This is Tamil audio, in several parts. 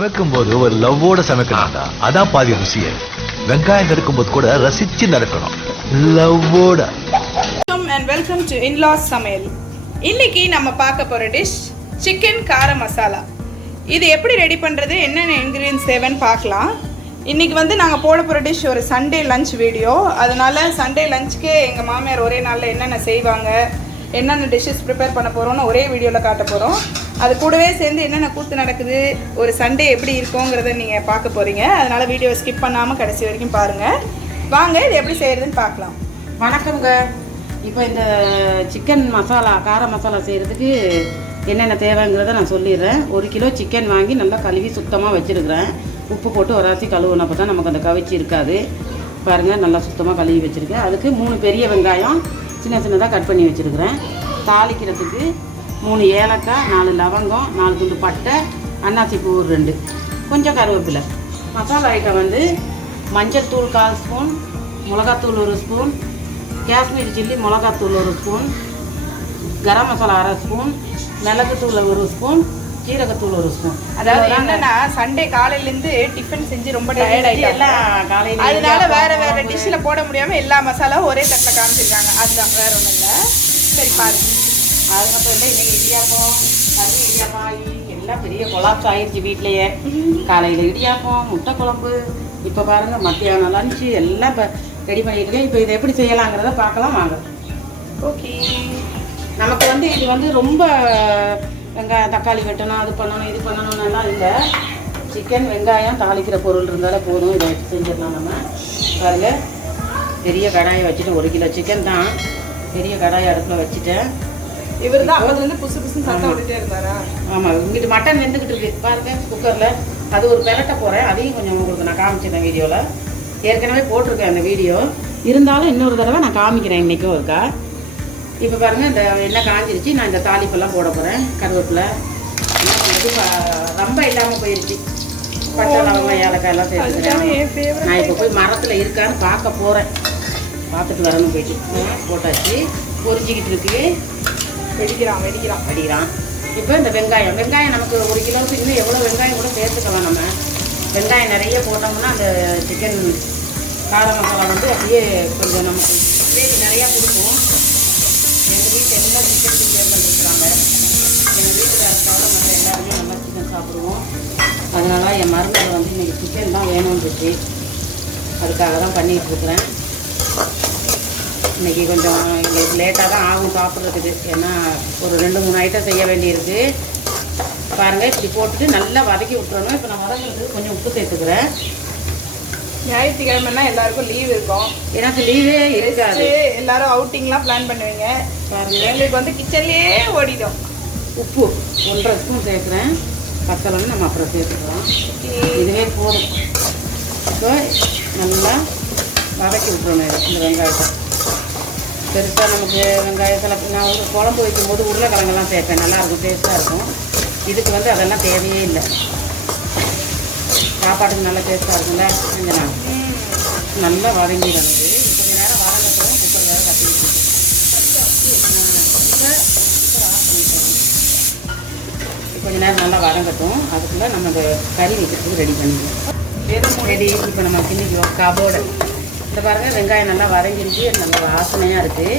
சமைக்கும் போது ஒரு லவ்வோட சமைக்கணும்டா, அதான் பாதி ருசியே. வெங்காயம் நறுக்கும் போது கூட ரசிச்சு நறுக்கணும், லவ்வோட. வெல்கம் டு இன்லாஸ் சமையல். இன்னைக்கு நம்ம பார்க்க போற டிஷ் சிக்கன் கார மசாலா. இது எப்படி ரெடி பண்றது, என்னென்ன இன்கிரீடியன்ஸ் தேவைன்னு பார்க்கலாம். இன்னைக்கு வந்து நாங்கள் போட போகிற டிஷ் ஒரு சண்டே லஞ்ச் வீடியோ. அதனால சண்டே லஞ்சுக்கு எங்கள் மாமியார் ஒரே நாளில் என்னென்ன செய்வாங்க, என்னென்ன டிஷ்ஷஸ் ப்ரிப்பேர் பண்ண போகிறோன்னு ஒரே வீடியோவில் காட்ட போகிறோம். அது கூடவே சேர்ந்து என்னென்ன கூத்து நடக்குது, ஒரு சண்டே எப்படி இருக்குங்கிறத நீங்கள் பார்க்க போகிறீங்க. அதனால் வீடியோவை ஸ்கிப் பண்ணாமல் கடைசி வரைக்கும் பாருங்கள். வாங்க இது எப்படி செய்கிறதுன்னு பார்க்கலாம். வணக்கம்ங்க. இப்போ இந்த சிக்கன் மசாலா, கார மசாலா செய்கிறதுக்கு என்னென்ன தேவைங்கிறத நான் சொல்லிடுறேன். 1 கிலோ சிக்கன் வாங்கி நல்லா கழுவி சுத்தமாக வச்சுருக்கிறேன். உப்பு போட்டு ஒராசி கழுவுனப்போ தான் நமக்கு அந்த கவிச்சி இருக்காது. பாருங்கள், நல்லா சுத்தமாக கழுவி வச்சுருக்கேன். அதுக்கு 3 பெரிய வெங்காயம் சின்ன சின்னதாக கட் பண்ணி வச்சுருக்கிறேன். தாளிக்கிறதுக்கு 3 ஏலக்காய், 4 லவங்கம், 4 துண்டு பட்டை, அன்னாசி பூ 2, கொஞ்சம் கருவேப்பிலை. மசாலா ஐட்டம் வந்து மஞ்சள் தூள் 1/4 ஸ்பூன், மிளகாத்தூள் 1 ஸ்பூன், காஷ்மீரி சில்லி மிளகாத்தூள் 1 ஸ்பூன், கரம் மசாலா 1/2 ஸ்பூன், மிளகுத்தூள் 1 ஸ்பூன், ஜீரகத்தூள் 1 ஸ்பூன். அதாவது என்னன்னா சண்டே காலையிலேருந்து டிஃபன் செஞ்சு ரொம்ப டயர்ட் ஆகிட்டு எல்லாம் காலையில், அதனால வேற வேற டிஷ்ஷில் போட முடியாமல் எல்லா மசாலாவும் ஒரே தட்டில் காமிச்சிருக்காங்க. அதுதான், வேற ஒன்றும் இல்லை. சரி பாருங்க. அதுக்கப்புறம் இல்லை, இன்றைக்கி இடியாப்பம், கறி இடியாப்பம் எல்லாம் பெரிய கொலாப்ஸ் ஆயிடுச்சு வீட்லேயே. காலையில் இடியாப்பம், முட்டை குழம்பு, இப்போ பாருங்கள் மத்தியானம் லஞ்சு எல்லாம் இப்போ ரெடி பண்ணிட்டு இருக்கேன். இப்போ இதை எப்படி செய்யலாங்கிறத பார்க்கலாம் வாங்க. ஓகே. நமக்கு வந்து இது வந்து ரொம்ப வெங்காயம் தக்காளி வெட்டணும், அது பண்ணணும் இது பண்ணணும்னாலாம் இல்லை. சிக்கன் வெங்காயம் தாளிக்கிற பொருள் இருந்தாலே போதும். இதை வச்சு செஞ்சிடலாம். நம்ம பாருங்கள், பெரிய கடாயை வச்சுட்டு 1 கிலோ சிக்கன் தான், பெரிய கடாயை அடுப்பில் வச்சுட்டேன். இவர் தான் அது வந்து புதுசு புதுசு சத்தம் விட்டுட்டே இருந்தாரா? ஆமாம், இங்கிட்டு மட்டன் வெந்துக்கிட்டு இருக்கு பாருங்கள் குக்கரில். அது ஒரு பெரட்ட போகிறேன், அதையும் கொஞ்சம் உங்களுக்கு நான் காமிச்சிருந்தேன் வீடியோவில். ஏற்கனவே போட்டிருக்கேன் அந்த வீடியோ, இருந்தாலும் இன்னொரு தடவை நான் காமிக்கிறேன் இன்றைக்கும் இருக்கா. இப்போ பாருங்கள், இந்த எண்ணெய் காஞ்சிருச்சு. நான் இந்த தாளிப்பெல்லாம் போட போகிறேன். கருவேப்பிலை என்ன பண்ணுறது, ரொம்ப இல்லாமல் போயிடுச்சு. பட்டை லவங்கம் ஏலக்காய் எல்லாம் சேர்த்துக்கிறேன். நான் இப்போ போய் மரத்தில் இருக்கான்னு பார்க்க போகிறேன், பார்த்துட்டு வரணும். போயிட்டு போட்டாச்சு, பொரிச்சிக்கிட்டு இருக்கு. வெடிக்கிறான். இப்போ இந்த வெங்காயம் நமக்கு 1 கிலோவுக்கு இன்னும் எவ்வளோ வெங்காயம் கூட சேர்த்துக்கலாம். நம்ம வெங்காயம் நிறைய போட்டோம்னா அந்த சிக்கன் கார மசாலா வந்து அப்படியே கொஞ்சம் நமக்கு கிரேவி நிறையா கொடுக்கும். எங்கள் வீட்டில் எல்லாம் சிக்கன் பிரியர்கள் இருக்கிறாங்க. எங்கள் வீட்டுக்காரர் தவிர மற்ற எல்லாருமே நம்ம சிக்கன் சாப்பிடுவோம். அதனால என் மருமகள் வந்து இன்றைக்கி சிக்கன் தான் வேணும்னு அதுக்காக தான் பண்ணிகிட்டு இருக்கிறேன். இன்றைக்கி கொஞ்சம் எங்களுக்கு லேட்டாக தான் ஆகும் சாப்பிட்றதுக்கு. ஏன்னா ஒரு 2-3 ஐட்டம் செய்ய வேண்டியிருக்கு. பாருங்கள், இப்படி போட்டுட்டு நல்லா வதக்கி விட்டுறணும். இப்போ நான் வதக்கிறதுக்கு கொஞ்சம் உப்பு சேர்த்துக்கிறேன். ஞாயிற்றுக்கிழமைனா எல்லாருக்கும் லீவ் இருக்கும். எனக்கு லீவே இருக்காது. எல்லாரும் அவுட்டிங்லாம் பிளான் பண்ணுவீங்க. பாருங்கள், எங்களுக்கு வந்து கிச்சன்லேயே ஓடிடும். உப்பு 1.5 ஸ்பூன் சேர்க்குறேன். பத்தலைன்னு நம்ம அப்புறம் சேர்த்துக்கலாம். இதுவே போதும். இப்போ நல்லா வதக்கி விட்டுறணும் இந்த வெங்காயத்தை. பெருசாக நமக்கு வெங்காயத்தில் நான் ஒரு குழம்பு வைக்கும்போது உருளைக்கிழங்கெல்லாம் சேர்ப்பேன், நல்லாயிருக்கும், டேஸ்ட்டாக இருக்கும். இதுக்கு வந்து அதெல்லாம் தேவையே இல்லை. சாப்பாட்டுக்கு நல்லா டேஸ்ட்டாக இருக்கும்ல. செஞ்சலாம் நல்லா வதங்கிடணும். இது கொஞ்சம் நேரம் வதங்கட்டும். குக்கர் வேறு கட்டிக்கிட்டு கொஞ்சம் நேரம் நல்லா வதங்கட்டும். அதுக்குள்ளே நம்ம இந்த கறி வைக்கிறதுக்கு ரெடி பண்ணிக்கலாம். ரெடி. இப்போ நம்ம கிண்டிக்குவோம் கபோர்டு. இந்த பாருங்கள், வெங்காயம் நல்லா வதங்கிருச்சு, நல்ல வாசனையாக இருக்குது.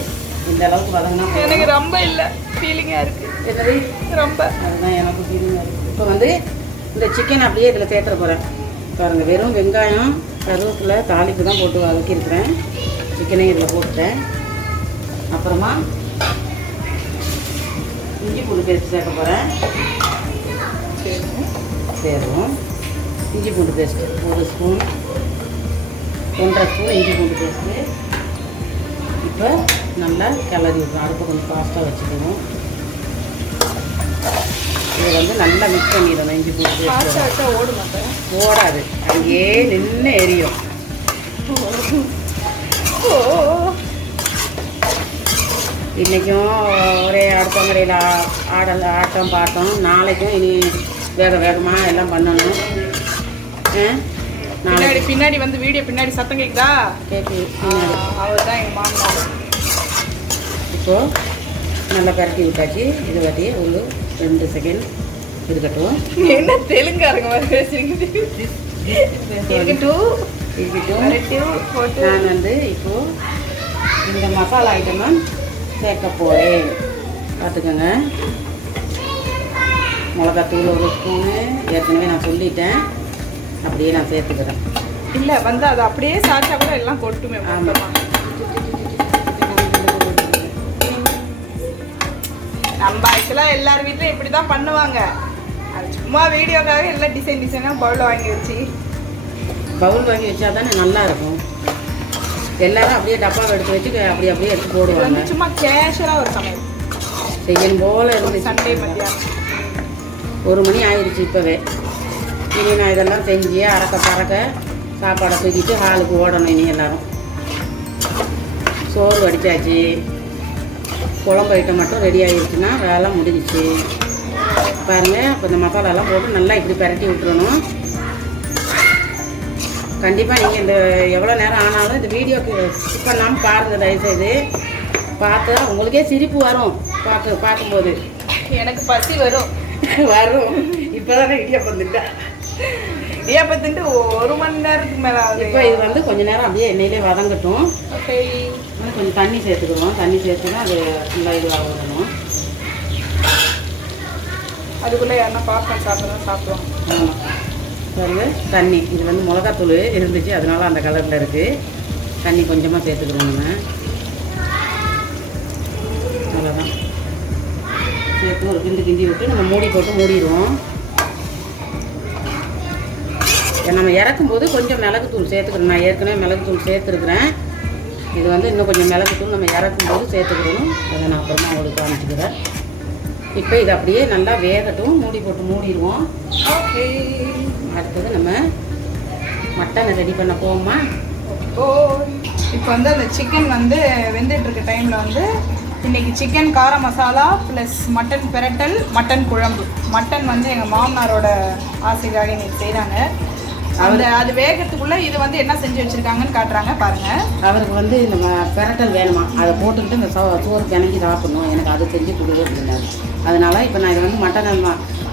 இந்த அளவுக்கு வதங்கினா எனக்கு ரொம்ப இல்லை ஃபீலிங்காக இருக்குது. என்னது ரொம்ப, அதுதான் எனக்கு ஃபீலிங்காக இருக்குது. இப்போ வந்து இந்த சிக்கன் அப்படியே இதில் சேர்த்துற போகிறேன். பாருங்கள், வெறும் வெங்காயம் கருவேப்பிலை தாளிப்பு தான் போட்டு வதக்கியிருக்கிறேன். சிக்கனையும் இதில் போட்டுட்டேன். அப்புறமா இஞ்சி பூண்டு பேஸ்ட் சேர்க்க போகிறேன். சேரும் இஞ்சி பூண்டு பேஸ்ட்டு 1 ஸ்பூன், 1.5 ஸ்பூன் இஞ்சி பூண்டு பேஸ்ட்டு. இப்போ நல்லா கிளறி விடுறோம். அடுப்பை கொஞ்சம் ஃபாஸ்ட்டாக வச்சுக்கணும். இதை வந்து நல்லா மிக்ஸ் பண்ணிடணும். இஞ்சி பூண்டு பேஸ்ட் ஓடாது, அங்கேயே நின்று எரியும். இன்றைக்கும் ஒரே அடுப்பங்கரையில் ஆட்டம் பாட்டம். நாளைக்கும் இனி வேகமாக எல்லாம் பண்ணணும். பின்னாடி வந்து வீடியோ பின்னாடி சத்தம் கேட்குதா? கேட்குது. அவர் தான் எங்கள் மாமனார். இப்போது நல்லா பரட்டி விட்டாச்சு. இது வாட்டி ஒரு 2 செகண்ட் இருக்கட்டும். என்ன தெலுங்காரங்க மாதிரி பேசுறீங்க? இருக்கட்டும். போட்டு நான் வந்து இப்போ இந்த மசாலா ஐட்டமாக சேர்க்க போகிறேன். பார்த்துக்கோங்க. மிளகாத்தூள் ஒரு ஸ்பூனு ஏற்கனவே நான் சொல்லிட்டேன். அப்படியே நான் சேர்த்துக்கிறேன். இல்லை வந்து அது அப்படியே சாப்பிட்டா கூட எல்லாம் கொட்டுமே. ஆமாம். நம்ம ஆக்சுவலாக எல்லார் வீட்லையும் இப்படி தான் பண்ணுவாங்க. அது சும்மா வீடியோக்காக எல்லாம் டிசைனாக பவுல் வாங்கி வச்சு வச்சா தானே நல்லா இருக்கும். எல்லாரும் அப்படியே டப்பாவை எடுத்து வச்சு அப்படியே எடுத்து போடுவாங்க. சும்மா கேஷுவலாக ஒரு சமையல் செய்யணும் போல் இருந்து. சண்டே மத்தியானம் 1 மணி ஆயிடுச்சு இப்போவே. இனி நான் இதெல்லாம் செஞ்சு பறக்க சாப்பாடை தூக்கிட்டு ஹாலுக்கு ஓடணும். இனி எல்லாரும் சோறு வடித்தாச்சு. குழம்பு ஐட்டம் மட்டும் ரெடி ஆகிடுச்சுன்னா வேலை முடிஞ்சிச்சு. பாருங்கள். இப்போ இந்த மசாலாலாம் போட்டு நல்லா இப்படி பரட்டி விட்டுறணும். கண்டிப்பாக நீங்கள் இந்த எவ்வளோ நேரம் ஆனாலும் இந்த வீடியோக்கு ஸ்கிப் பண்ணாமல் பாருங்கள் தயவுசெய்து. பார்த்தா உங்களுக்கே சிரிப்பு வரும். பார்க்கும்போது எனக்கு பசி வரும். இப்போ தானே இடியாப்பம் திட்டேன். இடியாப்பத்துட்டு 1 மணி நேரத்துக்கு மேலே ஆகுது. இப்போ இது வந்து கொஞ்சம் நேரம் அப்படியே எண்ணெயிலே வதங்கட்டும். ஓகே. கொஞ்சம் தண்ணி சேர்த்துக்கணும். தண்ணி சேர்த்து தான் அது ஃபுல்லாக இது ஆகணும். அதுக்குள்ளே யாருன்னா பாப்கார்ன் சாப்பிடுவோம். ஆமாம். பாருங்க தண்ணி. இது வந்து மிளகாத்தூள் இருந்துச்சு, அதனால அந்த கலரில் இருக்குது. தண்ணி கொஞ்சமாக சேர்த்துக்கிறோம் நம்ம. அவ்வளோதான். சேர்த்து ஒரு கிண்டி விட்டு நம்ம மூடி போட்டு மூடிடுவோம். நம்ம இறக்கும்போது கொஞ்சம் மிளகுத்தூள் சேர்த்துக்கணும். நான் ஏற்கனவே மிளகுத்தூள் சேர்த்துருக்குறேன். இது வந்து இன்னும் கொஞ்சம் மிளகுத்தூள் நம்ம இறக்கும்போது சேர்த்துக்கணும். அதை நான் அப்புறமா உங்களுக்கு காமிச்சிக்கிறேன். இப்போ இது அப்படியே நல்லா வேகட்டும். மூடி போட்டு மூடிடுவோம். ஓகே. அடுத்தது நம்ம மட்டனை ரெடி பண்ண போவோமா? இப்போ வந்து அந்த சிக்கன் வந்து வெந்துட்டு இருக்க டைமில் வந்து இன்றைக்கி சிக்கன் கார மசாலா ப்ளஸ் மட்டன் பிரட்டல், மட்டன் குழம்பு. மட்டன் வந்து எங்கள் மாமனாரோட ஆசைக்காக இன்றைக்கி செய்கிறாங்க. அது வேகத்துக்குள்ளே இது வந்து என்ன செஞ்சு வச்சுருக்காங்கன்னு காட்டுறாங்க பாருங்கள். அவருக்கு வந்து இந்த பிரட்டல் வேணுமா, அதை போட்டுக்கிட்டு இந்த சோறு கிணக்கி சாப்பிடணும். எனக்கு அது செஞ்சு கொடுக்க அப்படின்னாரு. அதனால் இப்போ நான் இதை வந்து மட்டன்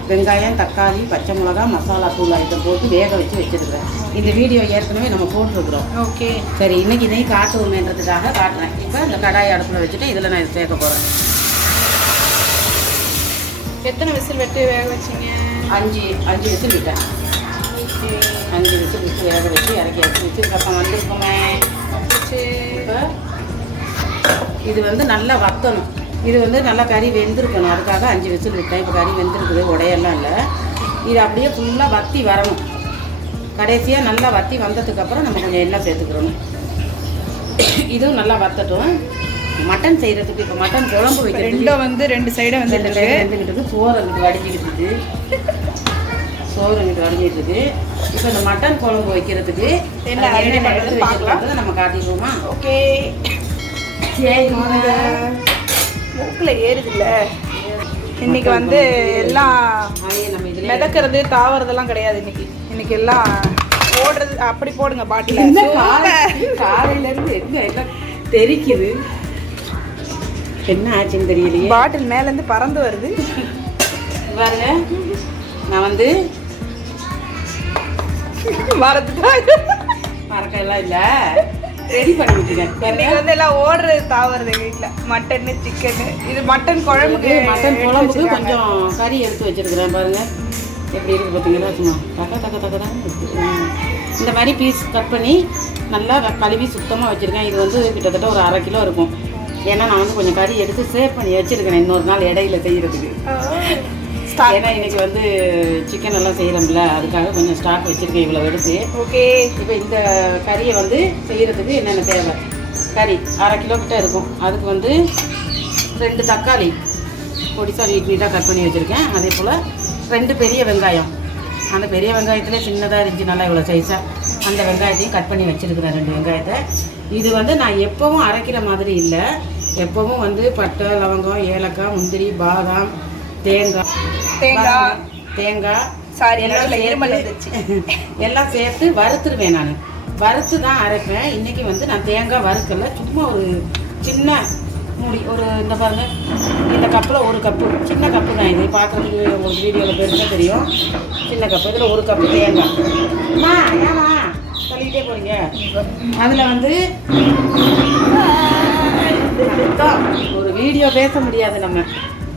வெங்காயம், தக்காளி, பச்சை மிளகா, மசாலா தூள் ஐட்டம் போட்டு வேக வச்சுருக்கிறேன். இந்த வீடியோ ஏற்கனவே நம்ம போட்டுருக்குறோம். ஓகே. சரி, இன்றைக்கி இதையும் காட்டுவோமேன்றதுக்காக காட்டுறேன். இப்போ இந்த கடாயை அடுப்பில் வச்சுட்டு இதில் நான் இதை சேர்க்க போகிறேன். எத்தனை விசில் வெட்டி வேக வச்சிங்க? 5 விசில் விட்டேன். 5 விசில் விட்டு வேக வச்சு இறக்கி விசில் பக்கம் வந்துருக்குமே. இப்போ இது வந்து நல்லா வத்தணும். இது வந்து நல்லா கறி வெந்திருக்கணும். அதுக்காக 5 விசில் விட்டேன். இப்போ கறி வெந்திருக்குது, உடையெல்லாம் இல்லை. இது அப்படியே ஃபுல்லாக வத்தி வரணும். கடைசியாக நல்லா வத்தி வந்ததுக்கப்புறம் நம்ம கொஞ்சம் எண்ணெய் சேர்த்துக்கிறணும். இதுவும் நல்லா வத்தட்டும். மட்டன் செய்கிறதுக்கு இப்போ மட்டன் குழம்பு வைக்கிறது வந்து 2 சைடும் வந்து வெந்துக்கிட்டு சோறு அங்கிட்டு வடிஞ்சிக்கிட்டு வடிஞ்சிட்டு இப்போ இந்த மட்டன் குழம்பு வைக்கிறதுக்கு என்ன ரெடி பண்ணுறது நம்ம காட்டிடுவோமா? ஓகே. மூக்கில் ஏறுதில்ல. இன்னைக்கு வந்து எல்லாம் மிதக்கிறது தாவறதெல்லாம் கிடையாது. இன்னைக்கு எல்லாம் ஓடுறது. அப்படி போடுங்க பாட்டில். காலையிலேருந்து எல்லாம் தெரிக்குது. என்ன ஆச்சுன்னு தெரியலையே. பாட்டில் மேலேருந்து பறந்து வருது பாருங்க. நான் வந்து மறக்கலாம் இல்லை, ரெடி பண்ணி விட்டுருக்கேன். இன்னைக்கு வந்து எல்லாம் ஓடுறது தாவறது எங்கள் வீட்டில். Mutton, chicken. இது மட்டன் குழம்புக்கு. மட்டன் குழம்புக்கு கொஞ்சம் கறி எடுத்து வச்சிருக்கிறேன். பாருங்க எப்படி இருக்குது பார்த்தீங்களா? சும்மா தக்க தான் இந்த மாதிரி பீஸ் கட் பண்ணி நல்லா கழுவி சுத்தமாக வச்சுருக்கேன். இது வந்து கிட்டத்தட்ட ஒரு 1/2 கிலோ இருக்கும். ஏன்னா நான் வந்து கொஞ்சம் கறி எடுத்து சேவ் பண்ணி வச்சுருக்கிறேன் இன்னொரு நாள் இடையில செய்கிறதுக்கு. ஏன்னா இன்றைக்கி வந்து சிக்கன் எல்லாம் செய்கிறோம்ல, அதுக்காக கொஞ்சம் ஸ்டாக் வச்சுருக்கேன் இவ்வளோ எடுத்து. ஓகே. இப்போ இந்த கறியை வந்து செய்கிறதுக்கு என்னென்ன தேவை? கறி 1/2 கிலோ கிட்ட இருக்கும். அதுக்கு வந்து 2 தக்காளி பொடிசாக நீட்டாக கட் பண்ணி வச்சுருக்கேன். அதே போல் 2 பெரிய வெங்காயம். அந்த பெரிய வெங்காயத்தில் சின்னதாக இருந்துச்சு, நல்லா இவ்வளோ சைஸாக. அந்த வெங்காயத்தையும் கட் பண்ணி வச்சுருக்கிறேன் 2 வெங்காயத்தை. இது வந்து நான் எப்போவும் அரைக்கிற மாதிரி இல்லை. எப்போவும் வந்து பட்டை, லவங்கம், ஏலக்காய், முந்திரி, பாதாம், தேங்காய் சாரி எல்லாம் சேர்த்து வறுத்துருவேன். நான் வறுத்து தான் அரைப்பேன். இன்றைக்கி வந்து நான் தேங்காய் வறுக்கல, சும்மா ஒரு சின்ன மூடி ஒரு இந்த பாருங்க, இந்த கப்பில் ஒரு கப்பு, சின்ன கப்பு தான் இது, பார்க்குறதுக்கு உங்களுக்கு வீடியோவில் பெருசாக தெரியும். சின்ன கப்பு, இதில் ஒரு கப்பு தேங்காய். அம்மா ஏமா சொல்லிக்கிட்டே போகிறீங்க. அதில் வந்து ஒரு வீடியோ பேச முடியாது, நம்ம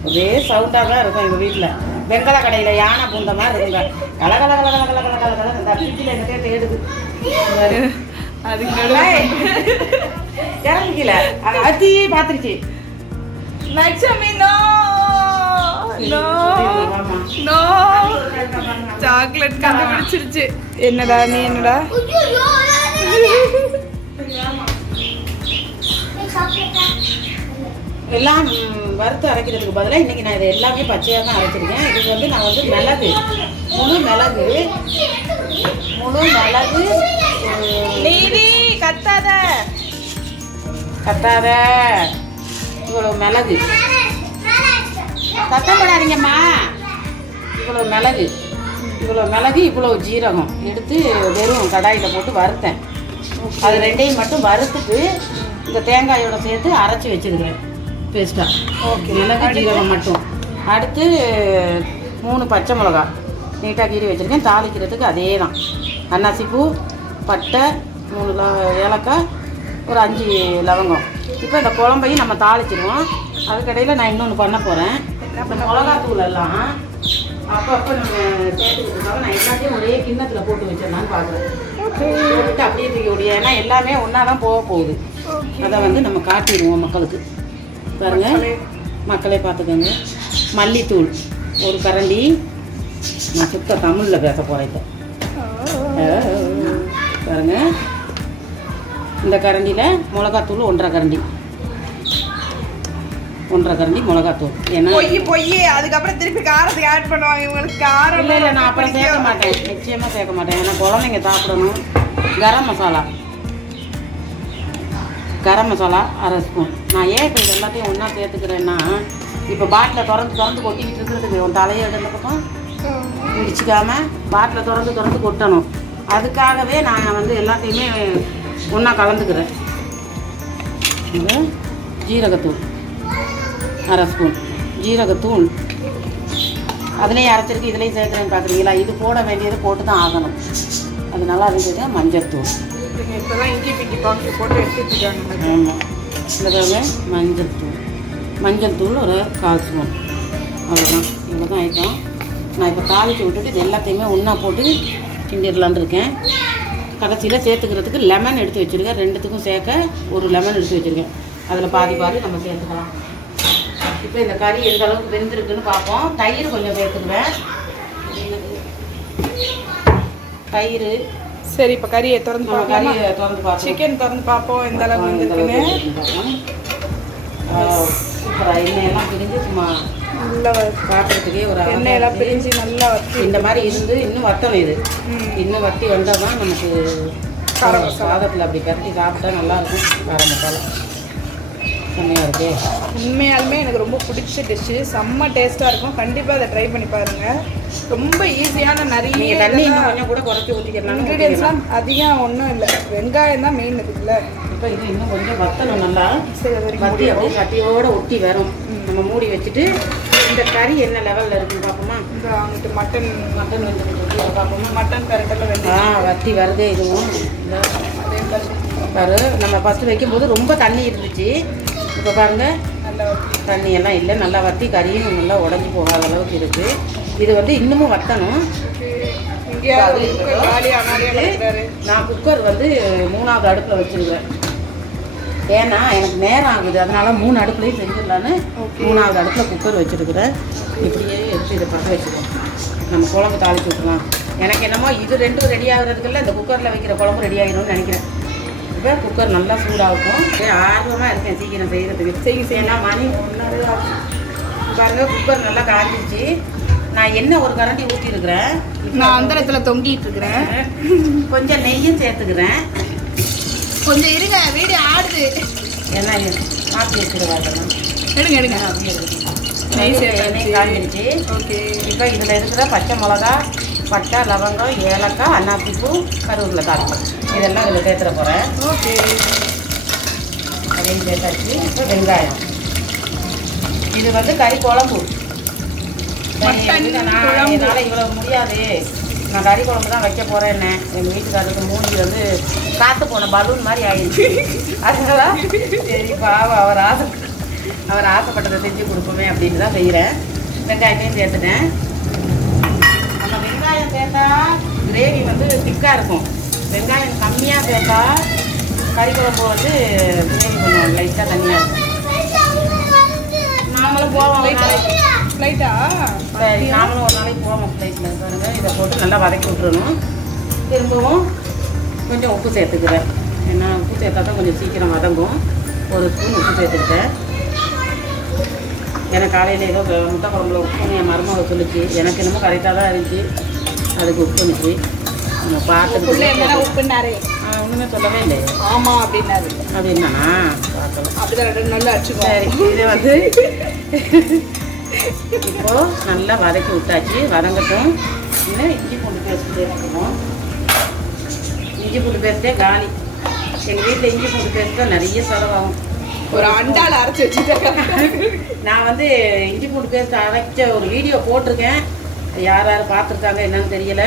ஒரே சவுண்டாக தான் இருக்கும் எங்கள் வீட்டில். வெங்கல கடையில் யானை பூந்த மாதிரி இருக்குங்க. கலகல கல கல கல கல கல கல இந்த ஃப்ரிட்ஜில் எங்கிட்டே தேடுது. அதுக்கு இறங்கிக்கல அத்தி பார்த்துருச்சு. Lakshmi no no no chocolate கண்டுபிடிச்சிருச்சு. என்னடா நீ என்னடா எல்லாம் வறுத்து அரைக்கிறதுக்கு பதிலாக இன்றைக்கி நான் இதை எல்லாமே பச்சையாக தான் அரைச்சிருக்கேன். இது வந்து நான் வந்து மிளகு, முழு மிளகு நீதி கத்தாத கத்தாத இவ்வளோ மிளகு, சத்தம் போடாதீங்கம்மா. இவ்வளோ மிளகு, இவ்வளோ ஜீரகம் எடுத்து வெறும் கடாயில் போட்டு வறுத்தேன். அது ரெண்டையும் மட்டும் வறுத்துட்டு இந்த தேங்காயோட சேர்த்து அரைச்சி வச்சுருக்கிறேன் பேஸ்ட்டாக. ஓகே, மிளகு ஜீரகம் மட்டும். அடுத்து 3 பச்சை மிளகா நீட்டாக கீறி வச்சுருக்கேன். தாளிக்கிறதுக்கு அதே தான், அன்னாசிப்பூ, பட்டை, 3 ஏலக்காய், ஒரு 5 லவங்கம். இப்போ இந்த குழம்பையும் நம்ம தாளிச்சிடுவோம். அதுக்கடையில் நான் இன்னொன்று பண்ண போகிறேன். இந்த மிளகாத்தூள் எல்லாம் அப்பப்போ நம்ம சேர்த்துக்கிட்டுருக்காக நான் எல்லாத்தையும் ஒரே கிண்ணத்தில் போட்டு வச்சிடலான்னு பார்க்குறேன். போட்டுட்டு அப்படியே தூக்கி விடிய, ஏன்னா எல்லாமே ஒன்றா தான் போக போகுது. அதை வந்து நம்ம காட்டிடுவோம் மக்களுக்கு. பாருங்க மக்களே பார்த்துக்கோங்க. மல்லித்தூள் 1 கரண்டி. நான் சுத்த தமிழில் பேச போகிறேன் இப்போ. பாருங்க, இந்த கரண்டியில் மிளகாத்தூள் 1.5 கரண்டி, 1.5 கரண்டி மிளகாத்தூள். ஏன்னா பொய் அதுக்கப்புறம் திருப்பி காரத்துக்கு ஆட் பண்ணுவாங்க. இவங்களுக்கு காரம் இல்லை நான் அப்புறம் சேர்க்க மாட்டேன், நிச்சயமாக சேர்க்க மாட்டேன். ஏன்னா குழந்தைங்க சாப்பிடணும். கரம் மசாலா 1/2 ஸ்பூன். நான் ஏன் இப்போ இது எல்லாத்தையும் ஒன்றா சேர்த்துக்கிறேன்னா, இப்போ பாட்டில் திறந்து கொட்டிக்கிட்டு இருக்கிறதுக்கு உன் தலையை எடுத்த பக்கம் இடிச்சிக்காமல் பாட்டில் திறந்து கொட்டணும். அதுக்காகவே நான் வந்து எல்லாத்தையுமே ஒன்றா கலந்துக்கிறேன். இது ஜீரகத்தூள் 1/2 ஸ்பூன் ஜீரகத்தூள். அதுலேயும் அரைச்சிருக்கு, இதுலேயும் சேர்க்குறேன்னு பார்க்குறீங்களா? இது போட வேண்டியது போட்டு தான் ஆகணும். அது நல்லா இருந்தது. மஞ்சள்தூள் இப்போதான் இஞ்சி பிக்கி பாக்கெட் போட்டு எடுத்துருக்காங்க. ஆமாம், இந்த மஞ்சள் தூள் ஒரு 1/4 ஸ்பூன். அவ்வளோதான், இவ்வளோ தான் ஐட்டம். நான் இப்போ தாளித்து விட்டுட்டு இது எல்லாத்தையுமே ஒன்றா போட்டு கிண்டிடலான் இருக்கேன். கடைசியில் சேர்த்துக்கிறதுக்கு லெமன் எடுத்து வச்சுருக்கேன். 2த்துக்கும் சேர்க்க ஒரு லெமன் எடுத்து வச்சுருக்கேன். அதில் பாதி நம்ம சேர்த்துக்கலாம். இப்போ இந்த கறி எந்த அளவுக்கு வெந்திருக்குன்னு பார்ப்போம். தயிர் கொஞ்சம் சேர்த்துக்குவேன். தயிர். சரி, இப்போ கறியை திறந்து பார்ப்போம். சிக்கன் திறந்து பார்ப்போம் எந்த அளவுக்கு வந்துருக்குன்னு. சூப்பராக எண்ணெயெல்லாம் பிரிஞ்சு சும்மா நல்லா பார்க்குறதுக்கே ஒரு எண்ணெயெல்லாம் பிரிஞ்சு நல்லா வச்சு இந்த மாதிரி இருந்து இன்னும் வத்தணும். இது இன்னும் வத்தி வந்தால் தான் நமக்கு சாதத்தில் அப்படி கட்டி சாப்பிட்டா நல்லாயிருக்கும். காரம் மசாலா செம்மையாக இருக்கு. உண்மையாலுமே எனக்கு ரொம்ப பிடிச்ச டிஷ்ஷு, செம்ம டேஸ்ட்டாக இருக்கும். கண்டிப்பாக அதை ட்ரை பண்ணி பாருங்கள். ரொம்ப ஈஸியான நிறைய தண்ணி கொஞ்சம் கூட குறைச்சி ஊற்றிக்கலாம். இன்க்ரீடியன்ஸ்லாம் அதிகம் ஒன்றும் இல்லை, வெங்காயம் தான் மெயின் இருக்குல்ல. இப்போ இது இன்னும் கொஞ்சம் வத்தணும் நல்லா. சரி, அது வரைக்கும் வத்தி அப்படியே சட்டியோடு ஒட்டி வரும். நம்ம மூடி வச்சுட்டு இந்த கறி என்ன லெவலில் இருக்குன்னு பார்ப்போமா? இந்த அவங்ககிட்ட மட்டன் வெந்து பார்ப்போமா? மட்டன் கரெக்டாக வெந்து வத்தி வருதே. இதுவும் பாரு, நம்ம ஃபஸ்ட்டு வைக்கும்போது ரொம்ப தண்ணி இருந்துச்சு. இப்போ பாருங்கள், நல்லா தண்ணியெல்லாம் இல்லை, நல்லா வத்தி கறியும் நல்லா உடஞ்சி போகாத அளவுக்கு இருக்குது. இது வந்து இன்னமும் வத்தணும். நான் குக்கர் வந்து 3வது அடுப்பில் வச்சுருக்கிறேன். ஏன்னா எனக்கு நேரம் ஆகுது, அதனால 3 அடுப்புலையும் செஞ்சிடலான்னு 3வது அடுப்பில் குக்கர் வச்சுருக்குறேன். இப்படியே எடுத்து இதை பற்ற வச்சுருக்கோம். நம்ம குழம்பு தாளிச்சு விட்டுலாம். எனக்கு என்னமோ இது 2 ரெடி ஆகுறதுக்குள்ள இந்த குக்கரில் வைக்கிற குழம்பு ரெடி ஆகிடும்னு நினைக்கிறேன். இப்போ குக்கர் நல்லா சூடாகும். ஆர்வமாக இருக்கேன் சீக்கிரம் செய்கிறதுக்கு. ஏன்னா மணி 1 ஆகும். பாருங்கள், குக்கர் நல்லா காஞ்சிச்சு. நான் எண்ணெய் 1 கரண்டி ஊற்றிருக்கிறேன். நான் அந்த இடத்துல தொங்கிட்டு இருக்கிறேன். கொஞ்சம் நெய்யும் சேர்த்துக்கிறேன். கொஞ்சம் இருங்க, வீடியோ ஆடுது. ஏன்னா மாற்றி வச்சுருவாங்க. எடுங்க நெய் எண்ணெய் காஞ்சிருச்சு. ஓகே, இப்போ இதில் இருக்கிற பச்சை மிளகா, பட்டை, லவங்கம், ஏலக்காய், அன்னாசிப்பூ, கருவேப்பிலை தாளிப்பம் இதெல்லாம் இதில் சேர்த்துட போகிறேன். ஓகே, அதையும் சேர்த்தாச்சு. இப்போ வெங்காயம் இது வந்து கறி குழம்பு. மட்டன் குழம்பு. என்னால் இவ்வளவு முடியாது, நான் கறி குழம்பு தான் வைக்க போகிறேன்னே. எங்கள் வீட்டுக்காரருக்கு மூஞ்சி வந்து காற்று போன பலூன் மாதிரி ஆயிடுச்சு. அதனால சரி பாவம் அவர் ஆசைப்பட்டதை செஞ்சு கொடுப்போமே அப்படின்னு தான் செய்கிறேன். வெங்காயத்தையும் சேர்த்துட்டேன். நம்ம வெங்காயம் சேர்த்தா கிரேவி வந்து திக்காக இருக்கும். வெங்காயம் கம்மியாக சேர்த்தா கறி குழம்பு வந்து கிரேவி கொஞ்சம் லைட்டாக தண்ணியாக இருக்கும். நாமளும் போவோம் ஃப்ளைட்டா? சரி, நாமளும் ஒரு நாளைக்கு போவோம் ஃப்ளைட்டில். பாருங்க, இதை போட்டு நல்லா வதக்கி விட்டுறணும். திரும்பவும் கொஞ்சம் உப்பு சேர்த்துக்கிறேன். ஏன்னா உப்பு சேர்த்தா தான் கொஞ்சம் சீக்கிரம் வதங்கும். ஒரு ஸ்பூன் உப்பு சேர்த்துக்கிட்டேன். ஏன்னா காலையில் ஏதோ முட்டை குழம்புல உப்புன்னு என் மருமக சொல்லிச்சு. எனக்கு என்னமோ கரெக்டாக தான் இருந்துச்சு. அதுக்கு உப்பு இருந்துச்சு. நம்ம பார்த்துட்டு உப்புனாரே ஒன்றுமே சொல்லவே இல்லை. ஆமா அப்படின்னாரு. அப்படின்னா பார்க்கலாம். அப்படிதான் 2 நாள் அடிச்சுக்கோ. சரி, இதை வந்து இப்போது நல்லா வதக்கி விட்டாச்சு. வதங்கட்டும். இன்னும் இஞ்சி பூண்டு பேஸ்ட் சேர்க்கணும். இஞ்சி பூண்டு பேஸ்ட்டே காலி. எங்கள் வீட்டில் இஞ்சி பூண்டு பேஸ்ட் தான் நிறைய செலவாகும். ஒரு அண்டால அரைச்சி வச்சுட்டேன். நான் வந்து இஞ்சி பூண்டு பேஸ்ட் அரைச்ச ஒரு வீடியோ போட்டிருக்கேன். யார் பார்த்துருக்காங்க என்னன்னு தெரியல.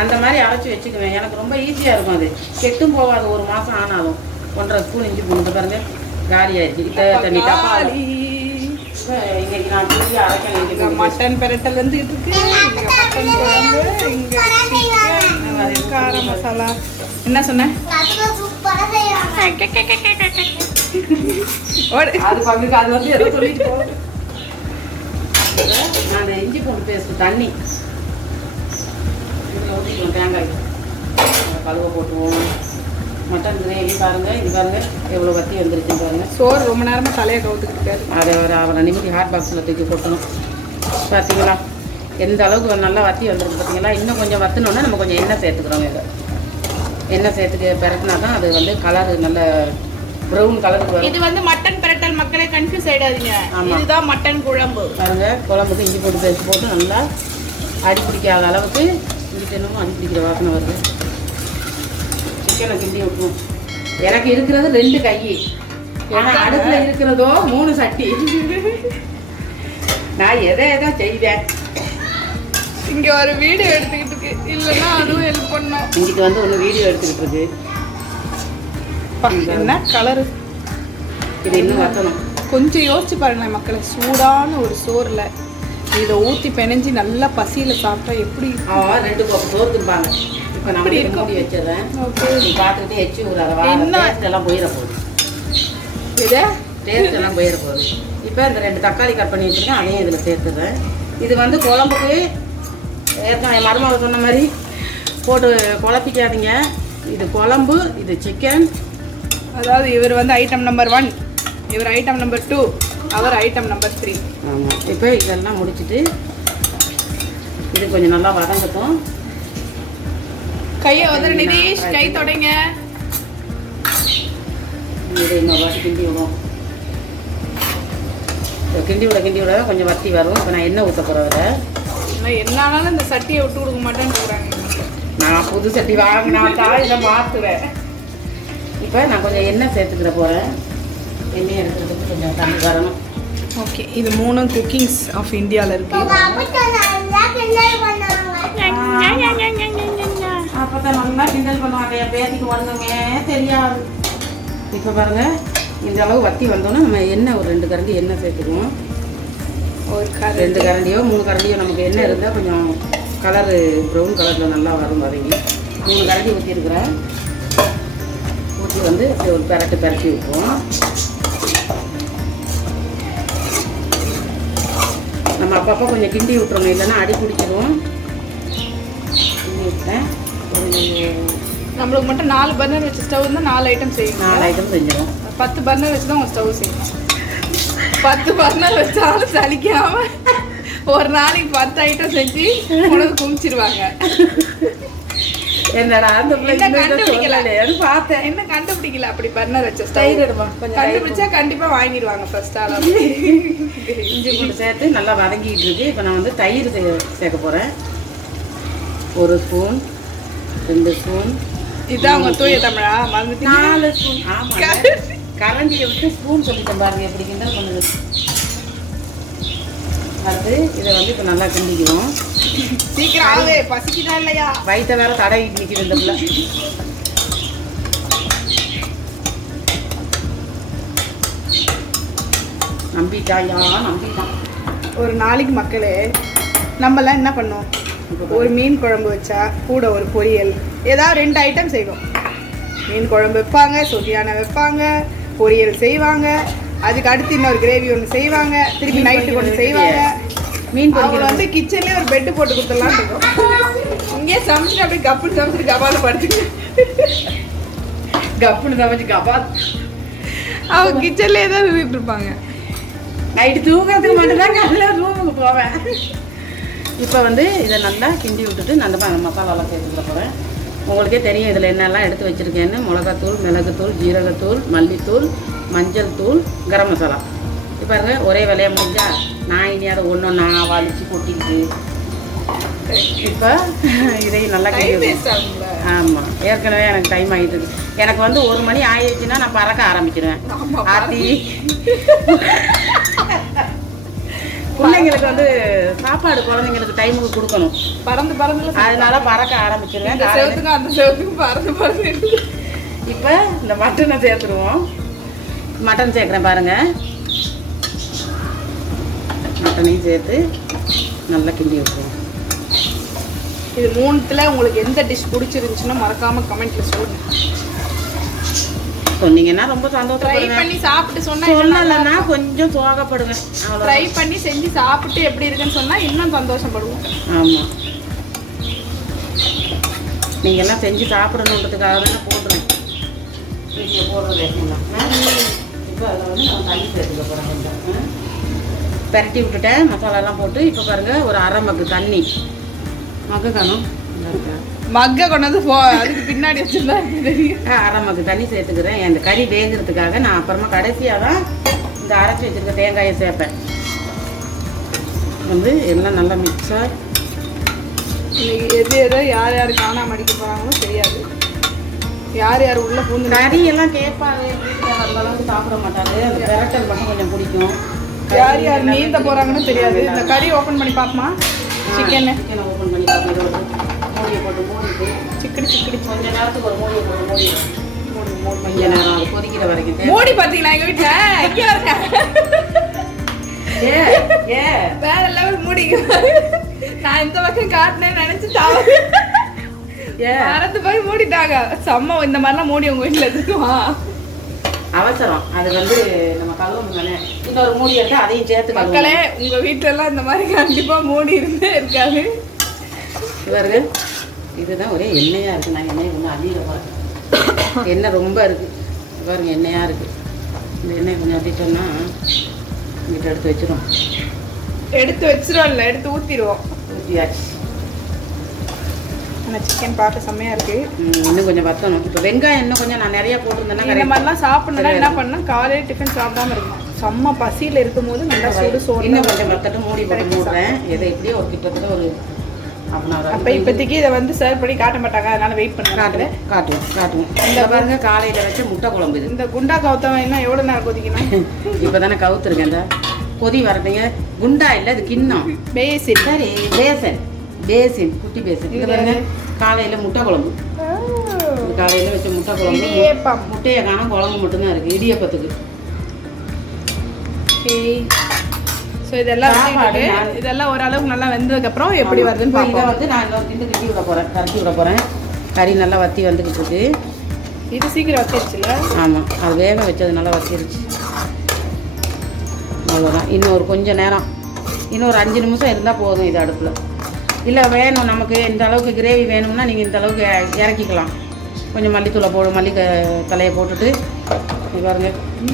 அந்த மாதிரி அரைச்சி வச்சுக்குவேன். எனக்கு ரொம்ப ஈஸியாக இருக்கும். அது கெட்டும் போகாது. 1 மாதம் ஆனாலும் 1.5 ஸ்பூன் இஞ்சி பூண்டு பாருங்க காலி ஆயிடுச்சு. தண்ணி தப்பாளி இன்னைக்கு நான் திருப்பி அரைக்கணும். மட்டன் பெரட்டல் வந்து இருக்கு. மட்டன் குழம்பு, இங்க சிக்கன், கார மசாலா. என்ன சொன்னேன்? அது பங்குக்கு அது வந்து ஏதோ சொல்லிட்டு போகுது. நான் அந்த இஞ்சி பூண்டு பேஸ்ட் தண்ணி இதில் ஊற்றிக்குவோம். தேங்காய் கழுவ போட்டுவோம். மட்டன் கிரேவி பாருங்கள். இது பாருங்கள் எவ்வளோ வத்தி வந்துருச்சுன்னு பாருங்கள். சோறு ரொம்ப நேரமாக தலையை கவுத்துக்கிட்டு அதை அவரை நிமிடி ஹாட் பாக்ஸில் தூக்கி கொட்டணும். பார்த்தீங்களா எந்த அளவுக்கு நல்லா வத்தி வந்துருக்கு பார்த்தீங்களா? இன்னும் கொஞ்சம் வத்தினோன்னா நம்ம கொஞ்சம் எண்ணெய் சேர்த்துக்கிறோம். இதை எண்ணெய் சேர்த்துக்கு பெரட்டினா தான் அது வந்து கலரு நல்ல ப்ரௌன் கலருக்கு வரும். இது வந்து மட்டன் பெரட்டல், மக்களே கன்ஃபியூஸ் ஆயிடாதீங்க. இதுதான் மட்டன் குழம்பு. பாருங்க, குழம்புக்கு இஞ்சி போட்டு பேஸ்ட் போட்டு நல்லா அடி பிடிக்காத அளவுக்கு இஞ்சி தினமும் அடி பிடிக்கிற வாசனை வருது. சிக்கனை கிண்டி விட்டுரும். எனக்கு இருக்கிறது 2 கை. ஏன்னா அடுப்பில் இருக்கிறதோ 3 சட்டி. நான் எதை செய்வேன். இங்க ஒரு வீடியோ எடுத்துக்கிட்டு இருக்கு. இல்லைன்னா அதுவும் ஹெல்ப் பண்ணோம். இன்றைக்கி வந்து ஒன்று வீடியோ எடுத்துக்கிட்டு இருக்கு. என்ன கலரு இது இன்னும் வத்தணும். கொஞ்சம் யோசிச்சு பாருங்களேன் மக்களே. சூடான ஒரு சோறுல இதை ஊற்றி பெனஞ்சி நல்லா பசியில் சாப்பிட்டா எப்படி? 2 கப் சோறு திம்பாங்க. இப்போ நான் மூடி வச்சிடுறேன். நீ பார்த்துக்கிட்டே எச்சி ஊறாத எல்லாம் போயிட போகுது. இதை டேஸ்ட் எல்லாம் போயிட போகுது. இப்போ இந்த 2 தக்காளி கட் பண்ணி வச்சுருக்கேன். அதையும் இதில் சேர்த்துறேன். இது வந்து குழம்புக்கு ஏற்கனவே என் மருமக சொன்ன மாதிரி போட்டு குழப்பிக்காதீங்க. இது குழம்பு, இது சிக்கன். அதாவது இவர் வந்து ஐட்டம் நம்பர் 1, இவர் ஐட்டம் நம்பர் 2, அவர் ஐட்டம் நம்பர் 3. ஆமாம். இப்போ இதெல்லாம் முடிச்சுட்டு இது கொஞ்சம் நல்லா வதங்கட்டும். கையை வந்து நிதீஷ் கை தொடங்க. இது இன்னொரு வாட்டி கிண்டி விடும். கிண்டி விட கொஞ்சம் வத்தி வரும். இப்போ நான் எண்ணெய் ஊற்ற போகிறேன். என்னாலும் இந்த சட்டியை விட்டு கொடுக்க மாட்டேன்னு. நான் புது சட்டி வாங்கினா தான் இதை மாற்றுவேன். இப்போ நான் கொஞ்சம் எண்ணெய் சேர்த்துக்கிற போகிறேன். எண்ணெய் எடுக்கிறதுக்கு கொஞ்சம் தண்ணி வரணும். ஓகே, இது 3 குக்கிங்ஸ் ஆஃப் இந்தியாவில் இருக்கு. அப்போ தான் நல்லா கிண்டல் பண்ணுவாங்க. என் பேத்திக்கு ஒன்றுமே தெரியாது. இப்போ பாருங்கள், இந்த அளவு வத்தி வந்தோன்னா நம்ம எண்ணெய் ஒரு 2 கரண்டி எண்ணெய் சேர்த்துக்குவோம். ஒரு 2 கரண்டியோ 3 கரண்டியோ நமக்கு எண்ணெய் இருந்தால் கொஞ்சம் கலரு ப்ரௌன் கலரில் நல்லா வரும். வதங்கி 3 கரண்டி ஊற்றிருக்கிறேன். ஊற்றி வந்து ஒரு பெரட்டி வைப்போம். நம்ம அப்பப்போ கொஞ்சம் கிண்டி விட்டுறோம், இல்லைன்னா அடி பிடிச்சிடும். கிண்டி விட்டேன். நம்மளுக்கு மட்டும் 4 பர்னர் வச்சு ஸ்டவ் இருந்தால் 4 ஐட்டம் செய்யும். 4 ஐட்டம் செஞ்சிடும். 10 பர்னர் வச்சு தான் உங்கள் ஸ்டவ் செய்யும். 10 பர்னர் வச்சாலும் சலிக்காம ஒரு நாளைக்கு 10 ஐட்டம் செஞ்சு உனக்கு குமிச்சிருவாங்க. என்னடா அந்த கண்டுபிடிக்கல பார்த்தேன். என்ன கண்டுபிடிக்கல? அப்படி பர்னர் வச்ச ஸ்டவ் கண்டுபிடிச்சா கண்டிப்பா வாங்கிடுவாங்க. ஃபர்ஸ்ட் ஆளா இஞ்சி பூண்டு சேர்த்து நல்லா வதங்கிட்டு இருக்கு. இப்போ நான் வந்து தயிர் சேர்க்க போறேன். 1 ஸ்பூன், 2 ஸ்பூன். இதான் அவங்க தூய தமிழா? மறந்துட்டு 4 ஸ்பூன். ஆமா, கரண்டியை விட்டு ஸ்பூன் சொல்லிட்டேன் பாருங்க. எப்படி கிண்டல் பண்ணுது. அடுத்து இதை வந்து இப்போ நல்லா கிண்டிக்குவோம். சீக்கிரம் ஆளு பசிக்குதா இல்லையா? வயிற்ற வேற தடவிட்டு நிற்கிது இந்த பிள்ளை. நம்பிட்டான். ஒரு நாளைக்கு மக்களே நம்மலாம் என்ன பண்ணோம்? ஒரு மீன் குழம்பு வச்சா கூட ஒரு பொரியல், ஏதாவது 2 ஐட்டம் செய்வோம். மீன் குழம்பு வைப்பாங்க, சொதியான வைப்பாங்க, பொரியல் செய்வாங்க, அதுக்கு அடுத்து இன்னொரு கிரேவி ஒன்று செய்வாங்க, திருப்பி நைட்டுக்கு ஒன்று செய்வாங்க. மீன் அவங்க வந்து கிச்சன்லேயே ஒரு பெட்டு போட்டு கொடுத்துடலாம் இருக்கும். இங்கேயே சமைச்சிட்டு அப்படியே கப்புன்னு சமைச்சிட்டு கபால படுத்துக்கு கப்புன்னு சமைச்சு கபால். அவங்க கிச்சன்லேயே தான் இருப்பாங்க. நைட்டு தூங்குறதுக்கு மட்டும்தான் காலையில் ரூமுக்கு போவேன். இப்போ வந்து இதை நல்லா கிண்டி விட்டுட்டு நான் அந்த மசாலாலாம் சேர்த்துக்க போகிறேன். உங்களுக்கே தெரியும் இதில் என்னெல்லாம் எடுத்து வச்சுருக்கேன்னு. மிளகாத்தூள், மிளகுத்தூள், ஜீரகத்தூள், மல்லித்தூள், மஞ்சள் தூள், கரம் மசாலா. இப்போ பாருங்க ஒரே வேலையாக முடிஞ்சா நான் இனி அதை ஒன்று நான் வலிச்சு கொட்டிக்கிட்டு இப்போ இதையும் நல்லா கிண்டி. ஆமாம், ஏற்கனவே எனக்கு டைம் ஆகிட்டு இருக்கு. எனக்கு வந்து 1 மணி ஆயிடுச்சுன்னா நான் பறக்க ஆரம்பிச்சிடுவேன். ஆத்தி பிள்ளைங்களுக்கு வந்து சாப்பாடு குழந்தைங்களுக்கு டைமுக்கு கொடுக்கணும். பறந்து அதனால பறக்க ஆரம்பிச்சிருவேன். அந்த செவத்துக்கு பறந்து இப்போ இந்த மட்டனை சேர்த்துருவோம். மட்டன் சேர்க்குறேன் பாருங்க. மட்டனையும் சேர்த்து நல்லா கிண்டி விட்டுருவோம். இது 3த்துல உங்களுக்கு எந்த டிஷ் பிடிச்சிருந்துச்சுன்னா மறக்காம கமெண்ட்ல சொல்லுங்க. சொன்னீங்கன்னா ரொம்ப ட்ரை சந்தோஷப்படுவேன். பண்ணி சாப்பிட்டு சொன்னா கொஞ்சம் சோகப்படுவேன். ட்ரை பண்ணி செஞ்சு சாப்பிட்டு எப்படி இருக்குன்னு சொன்னா இன்னும் சந்தோஷப்படுவோம். ஆமாம், நீங்கள் எல்லாம் செஞ்சு சாப்பிடணுன்றதுக்காக தானே போடுறேன். நீங்கள் போடுறது இப்போ அதில் வந்து நான் தண்ணி சேர்த்துக்க போகிறேன். பெரட்டி விட்டுட்டேன் மசாலாலாம் போட்டு. இப்போ பாருங்கள் ஒரு 1/2 மக்கு தண்ணி. மக்கு காணும் மக்க கொண்டாந்து அதுக்கு பின்னாடி வச்சுருந்தா தெரியும். 1/2 மக்கு தண்ணி சேர்த்துக்கிறேன். இந்த கறி வேகிறதுக்காக. நான் அப்புறமா கடைசியாக தான் இந்த அரைச்சி வச்சுருக்க தேங்காயை சேர்ப்பேன். வந்து எல்லாம் நல்லா மிக்ஸாக. இன்னைக்கு எதோ யார் யார் காணாம அடிக்க போகிறாங்களோ தெரியாது. யார் யார் உள்ள பூந்து கறி எல்லாம் கேட்பாங்க. அந்த அளவுக்கு சாப்பிட மாட்டாங்க. அந்த விரட்டல் மட்டும் கொஞ்சம் பிடிக்கும். யார் யார் நீந்த போகிறாங்கன்னு தெரியாது. இந்த கறி ஓப்பன் பண்ணி பார்ப்போமா? சிக்கனை ஓப்பன் பண்ணி பார்ப்போம். மூடியை போட்டு மூடிட்டு சிக்கடி கொஞ்ச நேரத்துக்கு ஒரு மூடியை போட்டு மூடி கொஞ்ச நேரம் அது கொதிக்கிற வரைக்கும் மூடி பார்த்தீங்களா எங்கள் வீட்டில்? இங்கே வருங்க. வேற லெவல் மூடிங்க. நான் இந்த பக்கம் காட்டினேன்னு நினைச்சு மறந்து போய் மூடிட்டாங்க. செம்ம. இந்த மாதிரிலாம் மூடி உங்க வீட்டில் இருக்குமா? அவசரம். அது வந்து நம்ம கழுவணும் தானே. இன்னொரு மூடி எடுத்து அதையும் சேர்த்து. மக்களே, உங்க வீட்டுல எல்லாம் இந்த மாதிரி கண்டிப்பா மூடி இருந்தே இருக்காது. இவர்கள் இதுதான் ஒரே எண்ணெயா இருக்கு. நான் எண்ணெய் கொஞ்சம் அள்ளிட போறேன். எண்ணெய் ரொம்ப இருக்கு பாருங்க, எண்ணெயா இருக்கு. இந்த எண்ணெய் கொஞ்சம் அள்ளிட்டோம்னா இங்கிட்ட எடுத்து வச்சிரும். எடுத்து வச்சிரும் இல்லை, எடுத்து ஊற்றிடுவோம். ஊற்றியாச்சு. ஆனால் சிக்கன் பார்க்க செம்மையாக இருக்குது. இன்னும் கொஞ்சம் வத்தணும். இப்போ வெங்காயம் இன்னும் கொஞ்சம் நான் நிறையா போட்டிருந்தேன்னா இந்த மாதிரிலாம் சாப்பிட்ணுன்னா என்ன பண்ணால் காலையில் டிஃபன் சாப்பிடாம இருக்கும். செம்ம பசியில் இருக்கும்போது நல்லா சூடு சோறு. இன்னும் கொஞ்சம் வத்தட்டு மூடி போட்டு மூடுறேன். எதை எப்படியோ ஒரு கிட்டத்தட்ட ஒரு அப்போ இப்போதைக்கு இதை வந்து சர்வ் பண்ணி காட்ட மாட்டாங்க, அதனால வெயிட் பண்ணுறேன். காட்டுவோம். இந்த பாருங்க காலையில் வச்ச முட்டை குழம்பு. இந்த குண்டா கவுத்தவன் என்ன எவ்வளோ நேரம் கொதிக்கணும்? இப்போ தானே கவுத்துருக்கேன். இந்த கொதி வரட்டுங்க. குண்டா இல்லை, அது கிண்ணம். பேசின். சரி, பேசின் குட்டி பேசின். இது பாருங்க காலையில் முட்டை குழம்பு. காலையில் வச்ச முட்டை குழம்பு. முட்டையை காணும், குழம்பு மட்டும்தான் இருக்குது இடியப்பத்துக்கு. சரி, ஸோ இதெல்லாம் ஓரளவுக்கு நல்லா வெந்ததுக்கப்புறம் எப்படி வருதுன்னு இதை வந்து நான் இன்னொரு கிண்டு கட்டி கரைச்சி விட போகிறேன். கறி நல்லா வற்றி வந்துக்கிட்டு இருக்கு. இது சீக்கிரம் வச்சிருச்சுல்ல? ஆமாம், அது வேக வச்சதுனால வச்சிருச்சு. அவ்வளோதான். இன்னொரு கொஞ்சம் நேரம், இன்னொரு 5 நிமிஷம் இருந்தால் போதும் இது அடுப்பில். இல்லை வேணும் நமக்கு இந்த அளவுக்கு கிரேவி வேணும்னா நீங்கள் இந்த அளவுக்கு இறக்கிக்கலாம். கொஞ்சம் மல்லித்தூளை மல்லி தலையை போட்டுட்டு பாருங்க.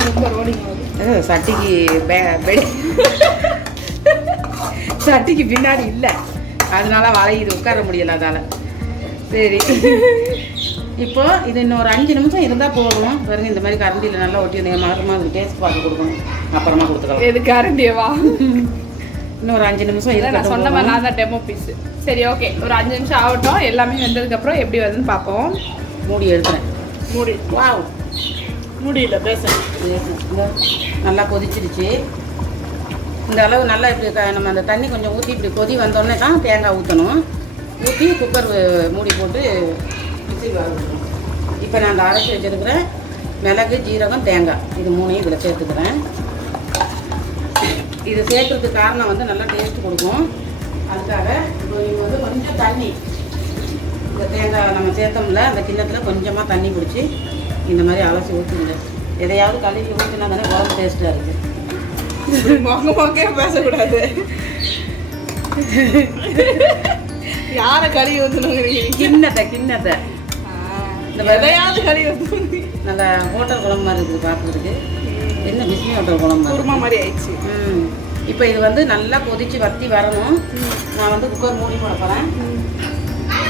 ரொம்ப ரோலிங் ஆகுது. சட்டிக்கு சட்டிக்கு பின்னாடி இல்லை, அதனால வளையுது, உட்கார முடியல அதால். சரி, இப்போ இது இன்னொரு 5 நிமிஷம் இருந்தால் போதும். பாருங்க இந்த மாதிரி கரண்டியில் நல்லா ஒட்டி மாற்றமாக அதுக்கு டேஸ்ட் பார்த்து கொடுக்கணும். அப்புறமா கொடுத்துக்கலாம். எது கரண்டியவா? இன்னொரு 5 நிமிஷம் இல்லை, நான் சொன்ன மாதிரி நான் தான் டெமோ பீஸு. சரி, ஓகே, ஒரு 5 நிமிஷம் ஆகட்டும். எல்லாமே வெந்ததுக்கப்புறம் எப்படி வருதுன்னு பார்ப்போம். மூடி எடுத்துறேன். மூடி. வாவ், முடியல பேச. நல்லா கொதிச்சிருச்சு. இந்த அளவு நல்லா இப்படி நம்ம அந்த தண்ணி கொஞ்சம் ஊற்றி இப்படி கொதி வந்தோடனே தான் தேங்காய் ஊற்றணும். ஊற்றி குக்கர் மூடி போட்டு விசில் வர விடணும். இப்போ நான் அந்த அரைச்சி வச்சுருக்கிறேன் மிளகு, ஜீரகம், தேங்காய் இது 3ஐயும் இதில் சேர்த்துக்கிறேன். இது சேர்க்கறதுக்கு காரணம் வந்து நல்லா டேஸ்ட் கொடுக்கும். அதுக்காக இப்போ நீங்கள் வந்து கொஞ்சம் தண்ணி, இந்த தேங்காய் நம்ம சேர்த்தோம்ல அந்த கிண்ணத்தில் கொஞ்சமாக தண்ணி பிடிச்சி இந்த மாதிரி அலசி ஊற்றிடுங்க. எதையாவது கழுவி ஊற்றினா தானே குழம்பு டேஸ்ட்டாக இருக்குது. மொக்க பேசக்கூடாது. யாரை கழுவி ஊற்றணுங்கிறீங்க? கிண்ணத்தை இந்த எதையாவது கழுவி ஊற்றணும். நல்லா ஹோட்டல் குழம்பு மாதிரி இருக்குது பார்க்குறதுக்கு. என்ன பிஸ்மி ஹோட்டல் குழம்பு குருமா மாதிரி ஆயிடுச்சு. இப்போ இது வந்து நல்லா கொதிச்சு வத்தி வரணும். நான் வந்து குக்கர் மூடி போட போகிறேன்.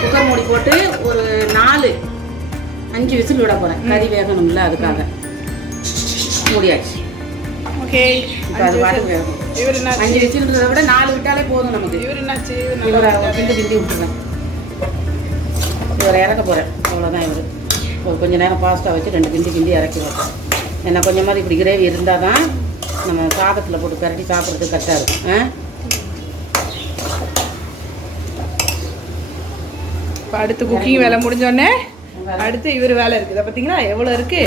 குக்கர் மூடி போட்டு ஒரு 4-5 விசில் விட போகிறேன். கறி வேகணும்ல, அதுக்காக மூடியாச்சு. ஓகே, இப்போ அது பாட்டு வேகணும். 5 விசில்ன்றதை விட 4 விட்டாலே போதும் நமக்கு. இவர் என்னாச்சு? இவரை கிண்டி விட்டுருவேன். இவரை இறக்க போகிறேன், அவ்வளோதான். இவர் ஒரு கொஞ்சம் நேரம் ஃபாஸ்ட்டாக வச்சு 2 கிண்டி இறக்கிடுவேன். ஏன்னா கொஞ்சம் மாதிரி இப்படி கிரேவி இருந்தால் தான் நம்ம சாதத்தில் போட்டு பரட்டி சாப்பிட்றதுக்கு கரெக்டாக இருக்கும். இப்போ அடுத்து குக்கிங் வேலை முடிஞ்சோடனே அடுத்து இவர் வேலை இருக்குது. பார்த்தீங்களா எவ்வளோ இருக்கு?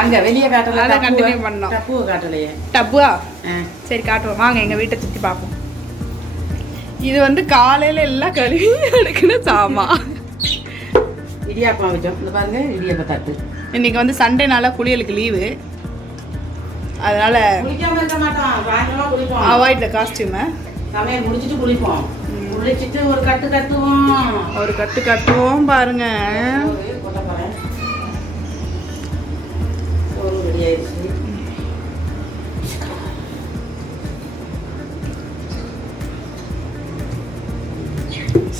அங்கே வெளியே காட்டல, அதை கண்டினியூ பண்ணோம். டப்பு காட்டலையே. டப்புவா? சரி காட்டுவோம் வாங்க, எங்கள் வீட்டை சுற்றி பார்ப்போம். இது வந்து காலையில் எல்லாம் கழுவி எடுக்கணும் சாமா. இடியாப்பம் வச்சோம், இந்த பாருங்க இடியாப்ப தட்டு. இன்னைக்கு வந்து சண்டேனால குளியலுக்கு லீவு, அதனால குளிக்காம இருக்க மாட்டோம். சாயந்தரமா குளிப்போம். அவாய்ட் த காஸ்டியூமை. சமையல் முடிச்சுட்டு குளிப்போம். குளிச்சுட்டு ஒரு கட்டு கட்டுவோம். பாருங்க. கொட்ட போறேன். சோறு ரெடி ஆயிடுச்சு.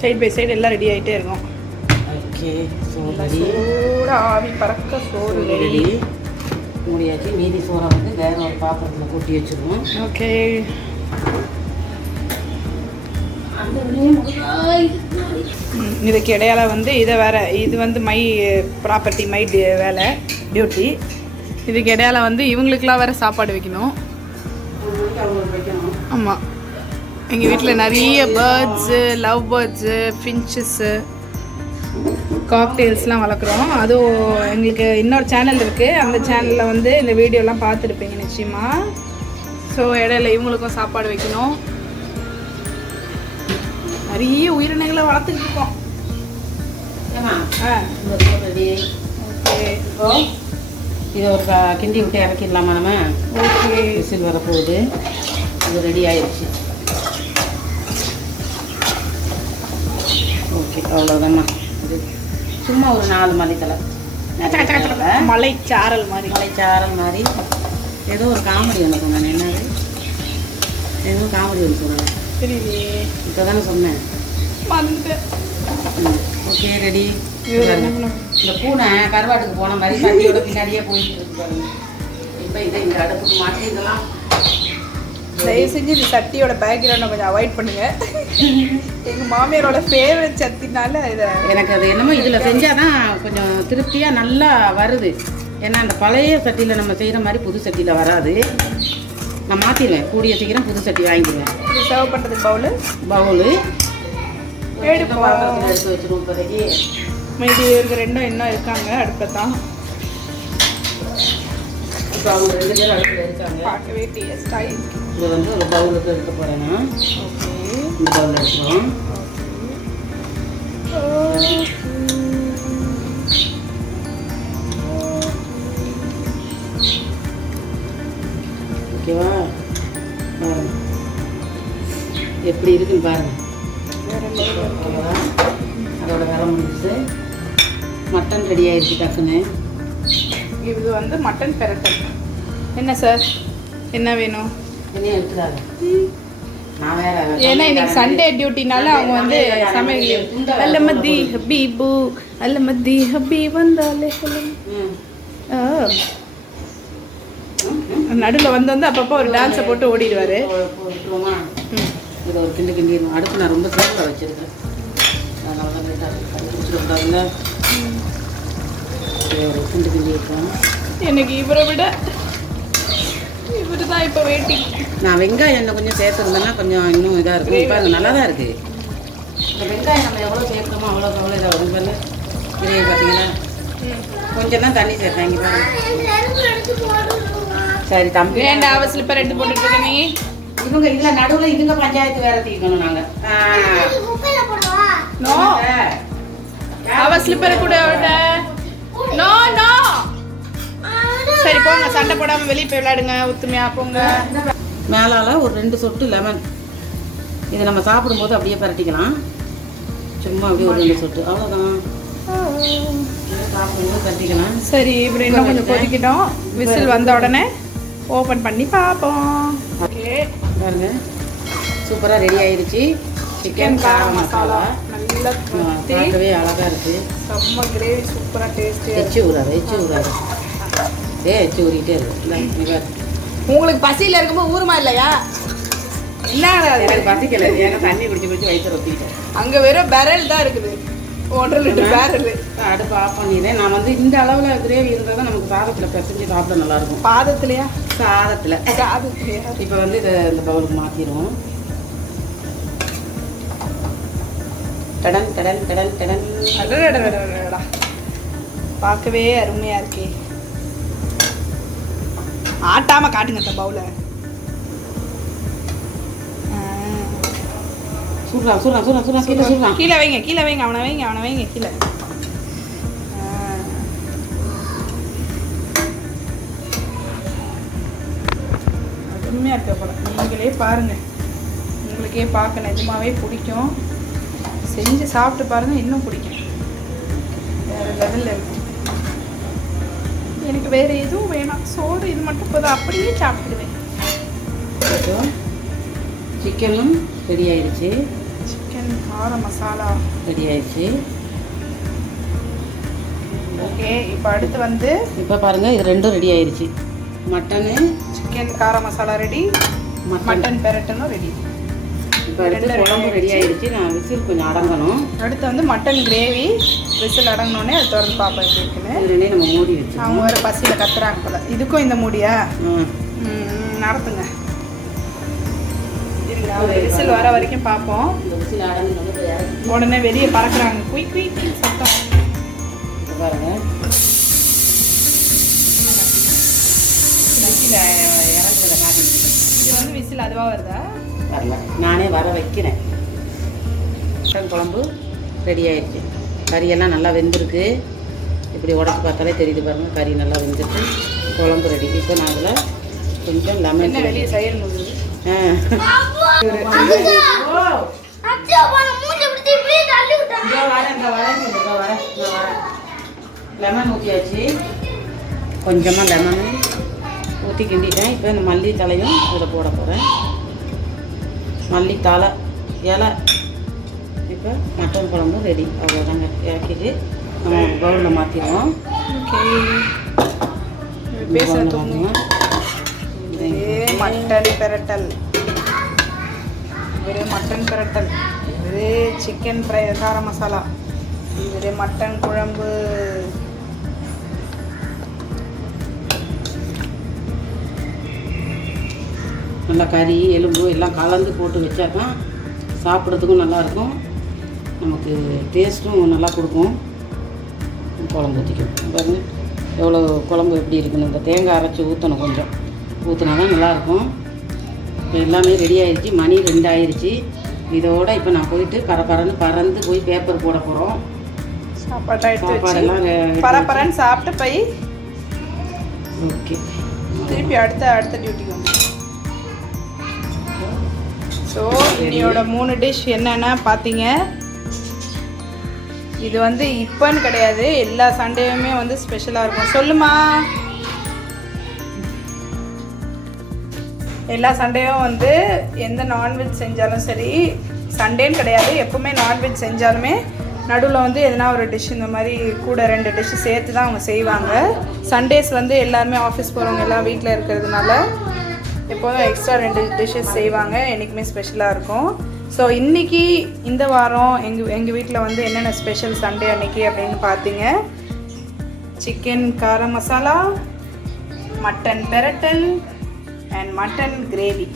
சைடு பை சைடு எல்லாம் ரெடி ஆகிட்டே இருக்கும். ஓகே, சோறு ஆவி பறக்க சோறு ரெடி. மூடியாச்சு. மீதி சோறை வந்து வேற ஒரு பாத்திரத்தில் கொட்டி வச்சுருவோம். ஓகே. இதுக்கு இடையால வந்து இதை வேற, இது வந்து மை ப்ராப்பர்ட்டி, மை வேலை டியூட்டி. இதுக்கு இடையால வந்து இவங்களுக்கெல்லாம் வேற சாப்பாடு வைக்கணும். ஆமாம், எங்கள் வீட்டில் நிறைய பேர்ட்ஸு, லவ் பேர்ட்ஸு, ஃபின்ச்சஸ்ஸு, காக்டெயில்ஸ்லாம் வளர்க்குறோம். அதுவும் எங்களுக்கு இன்னொரு சேனல் இருக்குது. அந்த சேனலில் வந்து இந்த வீடியோலாம் பார்த்துருப்பீங்க நிச்சயமாக. ஸோ இடையில இவங்களுக்கும் சாப்பாடு வைக்கணும். நிறைய உயிரினங்களை வளர்த்துக்கிட்டு இருக்கோம். ஓகே, இதை ஒரு கிண்டி விட்டு இறக்கிடலாமா நம்ம? ஓகே, விசில் வரப்போகுது. இது ரெடி ஆயிடுச்சு. ஓகே, அவ்வளோதாம்மா. இது சும்மா ஒரு 4 மல்லித்தலை, மலைச்சாரல் மாதிரி ஏதோ ஒரு காமெடி ஒன்று சொன்னேன். என்னது? ஏதோ காமெடி ஒன்று சொன்னேன். தெரியலையே, இப்போ தானே சொன்னேன். Okay, ready. இந்த பூனை கருவாட்டுக்கு போன மாதிரி சட்டியோட பின்னாடியே போயிட்டு இருக்கு. இப்போ இதை இந்த அடுப்புக்கு மாற்றிடலாம். தயவு செஞ்சு இந்த சட்டியோட பேக்ரவுண்டை கொஞ்சம் அவாய்ட் பண்ணுங்க. எங்கள் மாமியாரோட ஃபேவரட் சட்டினால இதை எனக்கு அது என்னமோ இதில் செஞ்சால் தான் கொஞ்சம் திருப்தியாக நல்லா வருது. ஏன்னா அந்த பழைய சட்டியில் நம்ம செய்கிற மாதிரி புது சட்டியில் வராது. நான் மாற்றிடுவேன், கூடிய சீக்கிரம் புது சட்டி வாங்கிடுவேன். இது சர்வ் பண்ணுறதுக்கு பவுலு எடுத்து வச்சுருவோம். இப்போதைக்கு மீதி இவருக்கு 2 இன்னும் இருக்காங்க அடுப்பில் தான். இப்போ அவங்க 2 பேரும் அடுப்பில் இருக்காங்க. பார்க்கவே டேஸ்டாக இருக்கு. இதை வந்து ஒரு பவுலுக்கு எடுக்க போகிறேன்னா, ஓகே, இந்த பவுலில் எடுத்துக்கிறோம். ஓகேவா? எப்படி இருக்குன்னு பாருங்க. ஓகேவா? அதோட வேலை முடிஞ்சிச்சு. மட்டன் ரெடி ஆயிடுச்சு டக்குன்னு. இது வந்து மட்டன் பெரட்டல். என்ன சார், என்ன வேணும்? என்னையும் எடுத்துக்காது. நான் வேற ஏன்னா இன்னைக்கு சண்டே டியூட்டினால அவங்க வந்து சமையல் அல்லமதி ஹபீபு அல்லமதி ஹபீ வந்தாலே நடுவில் வந்து அப்பப்போ ஒரு டான்ஸை போட்டு ஓடிடுவார். இதை ஒரு கிண்டிடணும். அடுத்து நான் ரொம்ப சேஃபாக வச்சுருக்கேன். அதனால தான் லேட்டாக ஒரு கிண்டி இருக்கோம். எனக்கு இவரை விட கொடுத்துட்டு தான் இப்போ வெயிட்டிங். நான் வெங்காயம் இன்னும் கொஞ்சம் சேர்த்துருந்தேன்னா கொஞ்சம் இன்னும் இதாக இருக்கும். இப்போ அது நல்லா தான் இருக்குது. இந்த வெங்காயம் நம்ம எவ்வளோ சேர்க்கணுமோ அவ்வளோ இதாக வரும். பாருங்க கிரேவி பார்த்தீங்கன்னா கொஞ்சம் தான் தண்ணி சேர்த்தேன். இங்கே பாருங்க. சரி தம்பி வேண்டாம், அவ ஸ்லிப்பர் எடுத்து போட்டுட்டு இருக்க நீ. இவங்க இதில் நடுவில் இதுங்க பஞ்சாயத்து வேற தீக்கணும் நாங்கள். நோ, அவ ஸ்லிப்பரை கூட அவட்ட. No no. சரி போங்க, சண்டை போடாம வெளியே போய் விளையாடுங்க. ஒத்துமையா போங்க. மேலால் ஒரு 2 சொட்டு லெமன். இதை நம்ம சாப்பிடும்போது அப்படியே பரட்டிக்கலாம். சும்மா அப்படியே ஒரு 2 சொட்டு, அவ்வளோதான். சாப்பிடும்போது பரட்டிக்கலாம். சரி, இப்படி இன்னும் கொஞ்சம் கொதிக்கிட்டோம். விசில் வந்த உடனே ஓப்பன் பண்ணி பார்ப்போம். ஓகே, பாருங்க சூப்பராக ரெடி ஆயிடுச்சு. சிக்கன் கார மசாலா நல்லா பார்க்கவே அழகாக இருக்குது. செம்ம கிரேவி, சூப்பராக டேஸ்டியாக. எச்சு ஊறாது எச்சு ஊறிட்டே இருக்கு. உங்களுக்கு பசியில் இருக்கும்போது ஊருமா இல்லையா? என்ன எனக்கு பசிக்கல, ஏன்னா தண்ணி குடிச்சு வயிற்று ஒத்திக்கிட்டேன். அங்கே வெறும் பேரல் தான் இருக்குது, 1.5 லிட்டர் பேரல். அடுப்பு ஆஃப் பண்ணிடுறேன். நான் வந்து இந்த அளவில் கிரேவி இருந்தால் தான் நமக்கு சாதத்தில் பிசைஞ்சு சாப்பிட நல்லாயிருக்கும். பாதத்துலையா? சாதத்தில். இப்போ வந்து இதை இந்த பவுலுக்கு மாற்றிடுவோம். டடன் டடன் டடன் டடன். அடடடடடடா, பார்க்கவே அருமையாக இருக்கே. ஆட்டாமல் காட்டுங்க இந்த பவுலை. கீழே வைங்க, கீழே வைங்க, அவனை வைங்க கீழே. அருமையாக இருக்க போல. நீங்களே பாருங்க, உங்களுக்கே பார்க்க நிஜமாவே பிடிக்கும். செஞ்சு சாப்பிட்டு பாருங்க, இன்னும் பிடிக்கும். வேற லெவலில் இருக்கு. எனக்கு வேற எதுவும் வேணாம், சோறு இது மட்டும் போதும், அப்படியே சாப்பிடுவேன். சிக்கனும் ரெடி ஆயிடுச்சு. சிக்கன் கார மசாலா ரெடி ஆயிடுச்சு. ஓகே, இப்போ அடுத்து வந்து இப்போ பாருங்க, இது 2 ரெடி ஆயிடுச்சு. மட்டனு சிக்கன் கார மசாலா ரெடி, மட்டன் பெரட்டனும் ரெடி. இப்போ அடுத்து குழம்பு ரெடி ஆயிடுச்சு. நான் விசில் கொஞ்சம் அடங்கணும். அடுத்து வந்து மட்டன் கிரேவி. விசில் அடங்கினோடனே அது திறந்து பார்ப்போம் எப்படி இருக்குன்னு. இதுலேயே நம்ம மூடி வச்சு அவங்க வேறு பசியில் கத்துறாங்க போல. இதுக்கும் இந்த மூடியா? நடத்துங்க, இருங்க, அவங்க விசில் வர வரைக்கும் பார்ப்போம். இந்த விசில் அடங்கணும். உடனே வெளியே பறக்குறாங்க, குயிக் குயிக் சத்தம். பாருங்க இறங்குறத காட்டிட்டு இது வந்து விசில் அதுவாக வருதா? வரல, நானே வர வைக்கிறேன். மட்டன் குழம்பு ரெடி ஆயிடுச்சு. கறியெல்லாம் நல்லா வெந்திருக்கு. இப்படி உடச்சி பார்த்தாலே தெரியுது பாருங்க, கறி நல்லா வெந்திருக்கு. குழம்பு ரெடி. இப்போ நான் அதில் கொஞ்சம் லெமன் வெளியே செய்யணும். லெமன் ஊற்றியாச்சு. கொஞ்சமாக லெமன் ஊற்றி கிண்டிட்டேன். இப்போ இந்த மல்லி தலையும் இதில் போட போகிறேன். மல்லித்தலை இலை. இப்போ மட்டன் குழம்பு ரெடி. அவ்வளோதாங்க, இறக்கிட்டு நம்ம பவுலில் மாற்றிடுவோம். மட்டன் பெரட்டல், இது மட்டன் பெரட்டல், இது சிக்கன் ஃப்ரை கார மசாலா, இது மட்டன் குழம்பு. நல்லா கறி எலும்பு எல்லாம் கலந்து போட்டு வச்சா தான் சாப்பிட்றதுக்கும் நல்லாயிருக்கும், நமக்கு டேஸ்ட்டும் நல்லா கொடுக்கும். குழம்பு ஊற்றிக்கணும். பாருங்கள் எவ்வளோ குழம்பு எப்படி இருக்குன்னு. இந்த தேங்காய் அரைச்சி ஊற்றணும், கொஞ்சம் ஊற்றினா தான் நல்லாயிருக்கும். இப்போ எல்லாமே ரெடி ஆயிடுச்சு. மணி 2 ஆயிடுச்சு. இதோட இப்போ நான் போயிட்டு பறந்து போய் பேப்பர் போட போகிறோம். சாப்பாடெல்லாம் பரப்பரன்னு சாப்பிட்டு போய் ஓகே திருப்பி அடுத்த டியூட்டிக்கு வந்து. ஸோ இன்னையோட 3 டிஷ் என்னென்னா பார்த்தீங்க. இது வந்து இப்போன்னு கிடையாது, எல்லா சண்டேவுமே வந்து ஸ்பெஷலாக இருக்கும். சொல்லுமா, எல்லா சண்டேவும் வந்து எந்த நான்வெஜ் செஞ்சாலும் சரி, சண்டேன்னு கிடையாது, எப்போவுமே நான்வெஜ் செஞ்சாலுமே நடுவில் வந்து எதனா ஒரு டிஷ் இந்த மாதிரி கூட 2 டிஷ்ஷு சேர்த்து தான் அவங்க செய்வாங்க. சண்டேஸ் வந்து எல்லாருமே ஆஃபீஸ் போகிறவங்க எல்லாம் வீட்டில் இருக்கிறதுனால எப்போதும் எக்ஸ்ட்ரா 2 டிஷ்ஷஸ் செய்வாங்க. என்றைக்குமே ஸ்பெஷலாக இருக்கும். ஸோ இன்றைக்கி இந்த வாரம் எங்கள் வீட்டில் வந்து என்னென்ன ஸ்பெஷல் சண்டே அன்றைக்கி அப்படின்னு பார்த்தீங்க. சிக்கன் கார மசாலா, மட்டன் பெரட்டல் அண்ட் மட்டன் கிரேவி.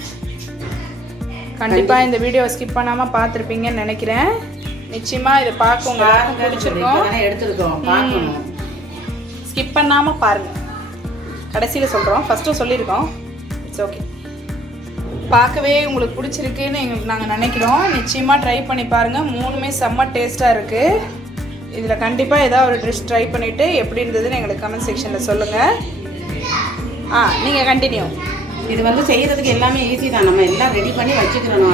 கண்டிப்பாக இந்த வீடியோ ஸ்கிப் பண்ணாமல் பார்த்துருப்பீங்கன்னு நினைக்கிறேன். நிச்சயமாக இதை பார்க்க உங்களுக்கு பிடிச்சிருக்கோம். எடுத்துருக்கோம், பார்க்கணும். ஸ்கிப் பண்ணாமல் பாருங்கள். கடைசியில் சொல்கிறோம், ஃபஸ்ட்டும் சொல்லியிருக்கோம். It's okay. பார்க்கவே உங்களுக்கு பிடிச்சிருக்குன்னு நாங்கள் நினைக்கிறோம். நிச்சயமாக ட்ரை பண்ணி பாருங்கள். 3மே செம்ம டேஸ்ட்டாக இருக்குது. இதில் கண்டிப்பாக ஏதாவது ஒரு டிஷ் ட்ரை பண்ணிவிட்டு எப்படி இருந்ததுன்னு எங்களுக்கு கமெண்ட் செக்ஷனில் சொல்லுங்கள். நீங்கள் கண்டினியூ. இது வந்து செய்கிறதுக்கு எல்லாமே ஈஸி தான். நம்ம எல்லாம் ரெடி பண்ணி வச்சுக்கிறணும்.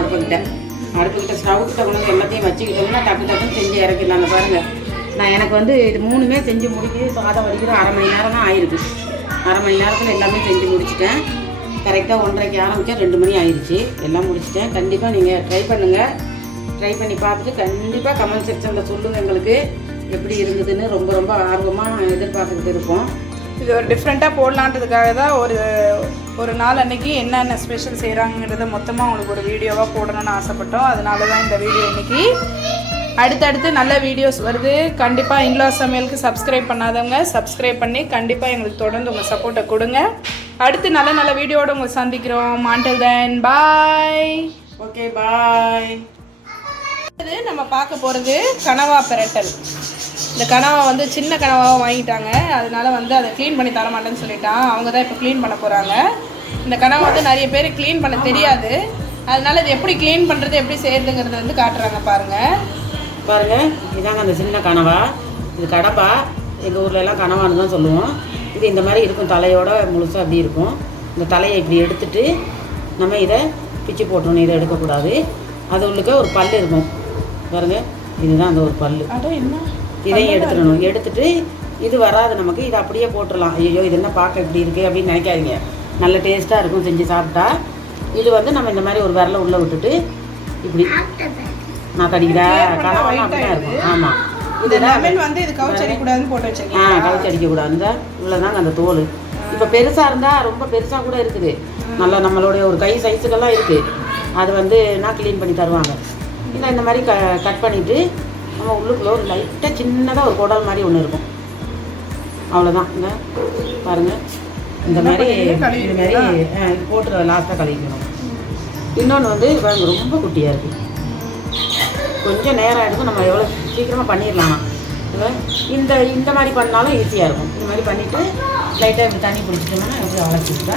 அடுப்புக்கிட்ட ஸ்டவ்கிட்ட கொண்டு எல்லாத்தையும் வச்சுக்கிட்டோம்னா டக்கு டக்குன்னு செஞ்சு இறக்கிடலாங்க. பாருங்கள், நான் எனக்கு வந்து இது 3மே செஞ்சு முடிக்க சாதம் வடிக்கிற 1/2 மணி நேரம் தான் ஆயிருக்கு. 1/2 மணி நேரத்தில் எல்லாமே செஞ்சு முடிச்சிட்டேன். கரெக்டாக 1:30க்கு ஆரம்பித்தா 2 மணி ஆயிடுச்சு. எல்லாம் முடிச்சிட்டேன். கண்டிப்பாக நீங்கள் ட்ரை பண்ணுங்கள். ட்ரை பண்ணி பார்த்துட்டு கண்டிப்பாக கமெண்ட் செக்ஷனில் சொல்லுங்கள். எங்களுக்கு எப்படி இருந்ததுன்னு ரொம்ப ரொம்ப ஆர்வமாக எதிர்பார்த்துக்கிட்டு இருப்போம். இது ஒரு டிஃப்ரெண்ட்டாக போடலான்றதுக்காக தான் ஒரு நாள் அன்றைக்கி என்னென்ன ஸ்பெஷல் செய்கிறாங்கிறத மொத்தமாக உங்களுக்கு ஒரு வீடியோவாக போடணும்னு ஆசைப்பட்டோம். அதனால தான் இந்த வீடியோ இன்றைக்கி. அடுத்தடுத்து நல்ல வீடியோஸ் வருது. கண்டிப்பாக இன்லாஸ் சமையலுக்கு சப்ஸ்கிரைப் பண்ணாதவங்க சப்ஸ்கிரைப் பண்ணி கண்டிப்பாக எங்களுக்கு தொடர்ந்து உங்கள் சப்போர்ட்டை கொடுங்க. அடுத்து நல்ல நல்ல வீடியோவோடு உங்களை சந்திக்கிறோம். until then பாய். ஓகே, பாய். நம்ம பார்க்க போகிறது கனவா பிரட்டல். இந்த கனவா வந்து சின்ன கனவாவை வாங்கிட்டாங்க. அதனால வந்து அதை க்ளீன் பண்ணி தர மாட்டேன்னு சொல்லிட்டான். அவங்க தான் இப்போ க்ளீன் பண்ண போகிறாங்க. இந்த கனவா வந்து நிறைய பேர் க்ளீன் பண்ண தெரியாது. அதனால இது எப்படி க்ளீன் பண்ணுறது, எப்படி செய்யறதுங்கிறத வந்து காட்டுறாங்க. பாருங்கள், இதாங்க அந்த சின்ன கனவா. இது கடப்பா. எங்கள் ஊரில் எல்லாம் கனவான்னு தான் சொல்லுவோம். இது இந்த மாதிரி இருக்கும், தலையோட முழுசாக அப்படி இருக்கும். இந்த தலையை இப்படி எடுத்துட்டு நம்ம இதை பிச்சு போட்டோன்னு இதை எடுக்கக்கூடாது. அது உள்ளுக்க ஒரு பல் இருக்கும் பாருங்கள். இதுதான் அந்த ஒரு பல். இதையும் எடுத்துடணும். எடுத்துட்டு இது வராது நமக்கு. இதை அப்படியே போட்டுடலாம். ஐயோ இது என்ன பார்க்க இப்படி இருக்குது அப்படின்னு நினைக்காதீங்க. நல்ல டேஸ்ட்டாக இருக்கும் செஞ்சு சாப்பிட்டா. இது வந்து நம்ம இந்த மாதிரி ஒரு விரலை உள்ளே விட்டுட்டு இப்படி நான் கடிக்கிறா கனவாலாம் அப்படிதான் இருக்கும். ஆமாம், இது லெமன் வந்து இது கவுச்சி அடிக்கக்கூடாதுன்னு போட்டு வச்சிருக்கேன். கவுச்சி அடிக்கக்கூடாது. இந்த உள்ளதாங்க அந்த தோல். இப்போ பெருசாக இருந்தால் ரொம்ப பெருசாக கூட இருக்குது. நல்லா நம்மளுடைய ஒரு கை சைஸுக்கெல்லாம் இருக்குது. அது வந்து நான் க்ளீன் பண்ணி தருவாங்க. இல்லை இந்த மாதிரி கட் பண்ணிவிட்டு நம்ம உள்ளுக்குள்ளே ஒரு லைட்டாக சின்னதாக ஒரு குடல் மாதிரி ஒன்று இருக்கும். அவ்வளோதான். இந்த பாருங்கள், இந்த மாதிரி இது போட்டு லாஸ்ட்டாக கழுவிக்கணும். இன்னொன்று வந்து ரொம்ப குட்டியாக இருக்குது. கொஞ்சம் நேரம் எடுக்கும். நம்ம எவ்வளோ சீக்கிரமாக பண்ணிடலாம். இந்த மாதிரி பண்ணாலும் ஈஸியாக இருக்கும். இந்த மாதிரி பண்ணிவிட்டு லைட்டாக இப்படி தண்ணி பிடிச்சிட்டோம்னா எப்படி வளர்ச்சிட்டா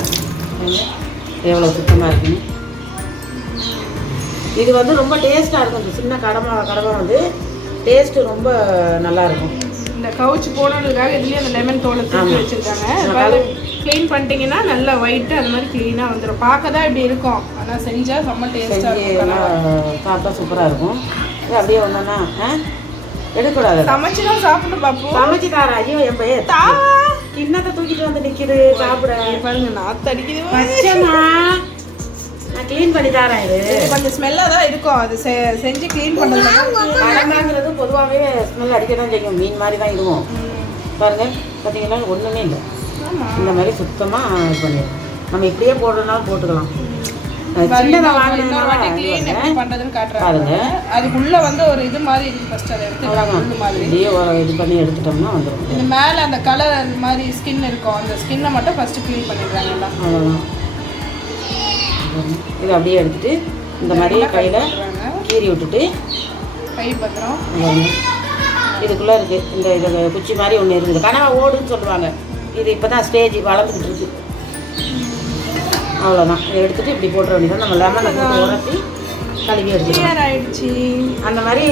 எவ்வளோ சுத்தமாக இருக்குன்னு. இது வந்து ரொம்ப டேஸ்ட்டாக இருக்கும். இந்த சின்ன கடமை வந்து டேஸ்ட்டு ரொம்ப நல்லாயிருக்கும். இந்த கவுச்சி போடுறதுக்காக இதுலேயே அந்த லெமன் தோலை தூக்கி வச்சுருக்காங்க. க்ளீன் பண்ணிட்டீங்கன்னா நல்லா ஒயிட்டு அது மாதிரி க்ளீனாக வந்துடும். பார்க்க தான் இப்படி இருக்கும், ஆனால் செஞ்சால் செம்ம டேஸ்ட்டாக இருக்கும். சாப்பிட்டா சூப்பராக இருக்கும். இது அப்படியே ஒன்றுனா எடுக்கக்கூடாது. சமைச்சு தான் சாப்பிட்டு பாப்போம். சமைச்சு தாரா. ஐயோ என் பையன் கிண்ணத்தை தூக்கிட்டு வந்து நிற்கிது சாப்பிட. பாருங்க, நாற்று அடிக்குது. வச்சேம்மா, நான் க்ளீன் பண்ணி தரேன். இது கொஞ்சம் ஸ்மெல்லாக தான் இருக்கும். அது செஞ்சு க்ளீன் பண்ணுறது. கடமைங்கிறது பொதுவாகவே ஸ்மெல் அடிக்க தான் செய்யும். மீன் மாதிரி தான் இதுவும். பாருங்க, பார்த்தீங்கன்னா ஒன்றுமே இல்லை. இந்த மாதிரி சுத்தமாக இது பண்ணிடுவோம். நம்ம இப்படியே போடுறதுனால போட்டுக்கலாம். சின்னதாக பண்றதுன்னு காட்டுறாங்க. அதுக்குள்ள வந்து ஒரு இது மாதிரி இருக்கு. ஃபர்ஸ்ட் அதை எடுத்து இப்படியே இது பண்ணி எடுத்துட்டோம்னா வந்துடும். இந்த மேலே அந்த கலர் அந்த மாதிரி ஸ்கின் இருக்கும். அந்த ஸ்கின்னை மட்டும் ஃபர்ஸ்ட் க்ளீன் பண்ணிடுறாங்க எல்லாம். அவ்வளோதான். இது அப்படியே எடுத்துட்டு இந்த மாதிரி கையில் கீறி விட்டுட்டு கை பத்திரம் இதுக்குள்ளே இருக்குது. இந்த இது குச்சி மாதிரி ஒன்று இருக்குது. கனவா ஓடுன்னு சொல்லுவாங்க. இது இப்போ தான் ஸ்டேஜ் வளர்ந்துக்கிட்டு இருக்குது. அவ்வளோதான். இதை எடுத்துகிட்டு இப்படி போட்டுற வேண்டியதான். நம்ம லெமனை போட்டு உரத்தி கழுவி எடுத்துக்கலாம். ஆயிடுச்சு. அந்த மாதிரி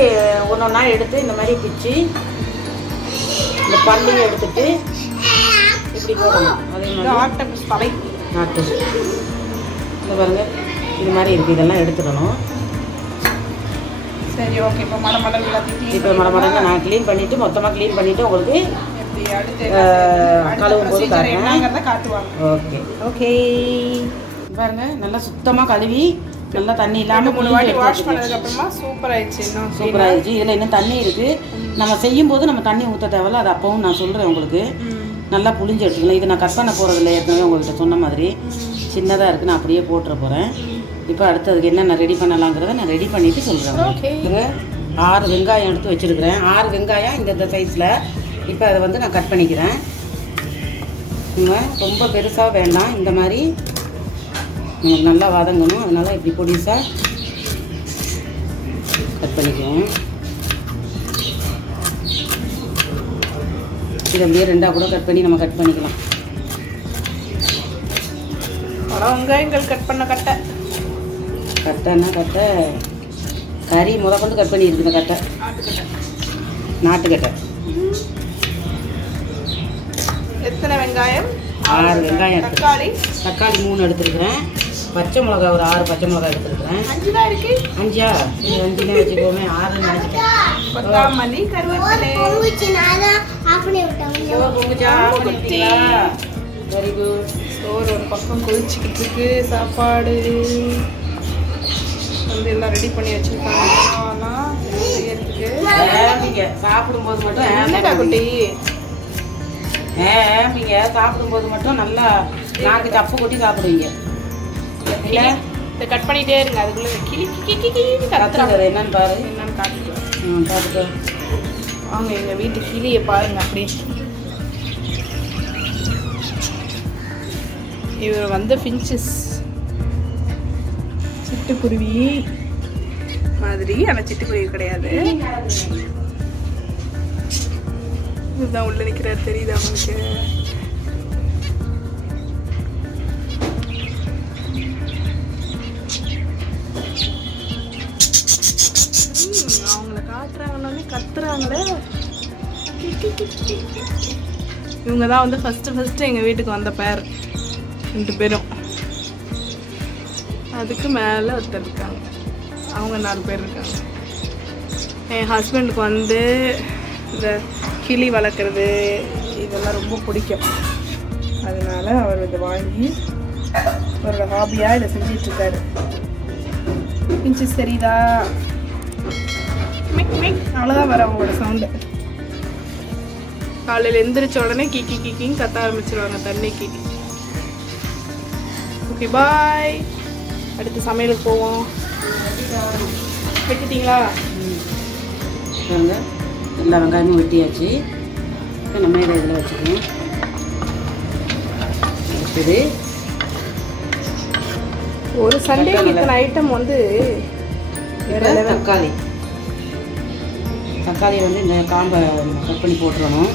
ஒன்று ஒன்றா எடுத்து இந்த மாதிரி பிச்சு இந்த பள்ளியை எடுத்துட்டு இப்படி போடணும். அதே மாதிரி ஆக்டோபஸ் தலை ஆக்டோபஸ் இந்த பாருங்கள் இது மாதிரி இருக்குது. இதெல்லாம் எடுத்துடணும். சரி, ஓகே. இப்போ மடமடங்கு எல்லாத்தையும் இப்போ மடமடங்கு நான் க்ளீன் பண்ணிவிட்டு மொத்தமாக க்ளீன் பண்ணிவிட்டு உங்களுக்கு கழுவும் போது காட்டுவாங்க. Okay okay. பாருங்க, நல்லா சுத்தமாக கழுவி நல்லா தண்ணி இல்லாமல் வாஷ் பண்ணதுக்கப்புறமா சூப்பர் ஆயிடுச்சு. சூப்பர் ஆயிடுச்சு. இதில் இன்னும் தண்ணி இருக்குது. நம்ம செய்யும் போது நம்ம தண்ணி ஊற்ற தேவையில்ல. அது அப்பவும் நான் சொல்கிறேன் உங்களுக்கு. நல்லா புளிஞ்சு எடுத்துக்கலாம். இது நான் கட் பண்ண போகிறதில்ல. ஏற்கனவே உங்கள்கிட்ட சொன்ன மாதிரி சின்னதாக இருக்குது. நான் அப்படியே போட்டுற போகிறேன். இப்போ அடுத்ததுக்கு என்ன நான் ரெடி பண்ணலாங்கிறத நான் ரெடி பண்ணிவிட்டு சொல்கிறேன். 6 வெங்காயம் எடுத்து வச்சுருக்கிறேன். 6 வெங்காயம் இந்த சைஸில். இப்போ அதை வந்து நான் கட் பண்ணிக்கிறேன். ரொம்ப பெருசாக வேண்டாம். இந்த மாதிரி நமக்கு நல்லா வதங்கணும். அதனால் இப்படி பொடிசாக கட் பண்ணிக்குவோம். இது அப்படியே ரெண்டாக கூட கட் பண்ணி நம்ம கட் பண்ணிக்கலாம். வெங்காயங்கள் கட் பண்ண கட்டை கறி கொண்டு கட் பண்ணி இருக்குது. கட்டை நாட்டுக்கட்டை. எத்தனை வெங்காயம்? 6 வெங்காயம். தக்காளி 3 எடுத்துருக்குறேன். பச்சை மிளகா ஒரு 6 பச்சை மிளகா எடுத்துருக்குறேன். 5 தான் இருக்கு. 5ஆ? 5 வச்சுக்கோமே. 6 நினச்சிட்டேன். கொத்தமல்லி, கருவேப்பிலை. Very good. சோறு ஒரு பக்கம் கொதிச்சுக்கிட்டு இருக்கு. சாப்பாடு வந்து எல்லாம் ரெடி பண்ணி வச்சுருக்காங்க. நீங்கள் சாப்பிடும்போது மட்டும் என்னடா குட்டி நீங்கள் சாப்பிடும்போது மட்டும் நல்லா நாக்கு சப்பு கொட்டி சாப்பிடுவீங்க. இல்லை இதை கட் பண்ணிகிட்டே இருங்க. அதுக்குள்ளே கிளி கத்துறது என்னன்னு பாரு. என்னன்னு காட்டுறேன். பார்த்துட்டு அவங்க எங்கள் வீட்டு கிளியை பாருங்க. அப்படியே இவர் வந்து ஃபின்ச்சஸ் சிட்டுக்குருவி மாதிரி, ஆனால் சிட்டுக்குருவி கிடையாது. இதுதான் உள்ள நிற்கிறார், தெரியுது அவங்களுக்கு. அவங்கள காட்டுறாங்கன்னு கத்துறாங்களே. இவங்க தான் வந்து ஃபஸ்ட்டு எங்கள் வீட்டுக்கு வந்த பேர். 2 பேரும். அதுக்கு மேலே ஒருத்தர் இருக்காங்க. அவங்க 4 பேர் இருக்காங்க. என் ஹஸ்பண்டுக்கு வந்து இந்த கிளி வளர்க்குறது இதெல்லாம் ரொம்ப பிடிக்கும். அதனால அவர் இதை வாங்கி அவரோட ஹாபியாக இதை செஞ்சிட்ருக்காரு. பின்ச்சஸ் தெரியுதா? அவ்வளோதான் வர அவங்களோட சவுண்டு. காலையில் எந்திரிச்ச உடனே கிக்கின்னு கத்த ஆரம்பிச்சிருவாங்க தண்ணிக்கு. Okay bye. அடுத்து சமையலுக்கு போவோம். வெட்டிட்டீங்களா? எல்லா வெங்காயமும் வெட்டியாச்சு. இப்போ நம்ம இதில் வச்சுக்கணும். அடுத்தது ஒரு சண்டேக்கு இத்தனை ஐட்டம் வந்து தக்காளி வந்து இந்த காம்பை கட் பண்ணி போட்டுறணும்.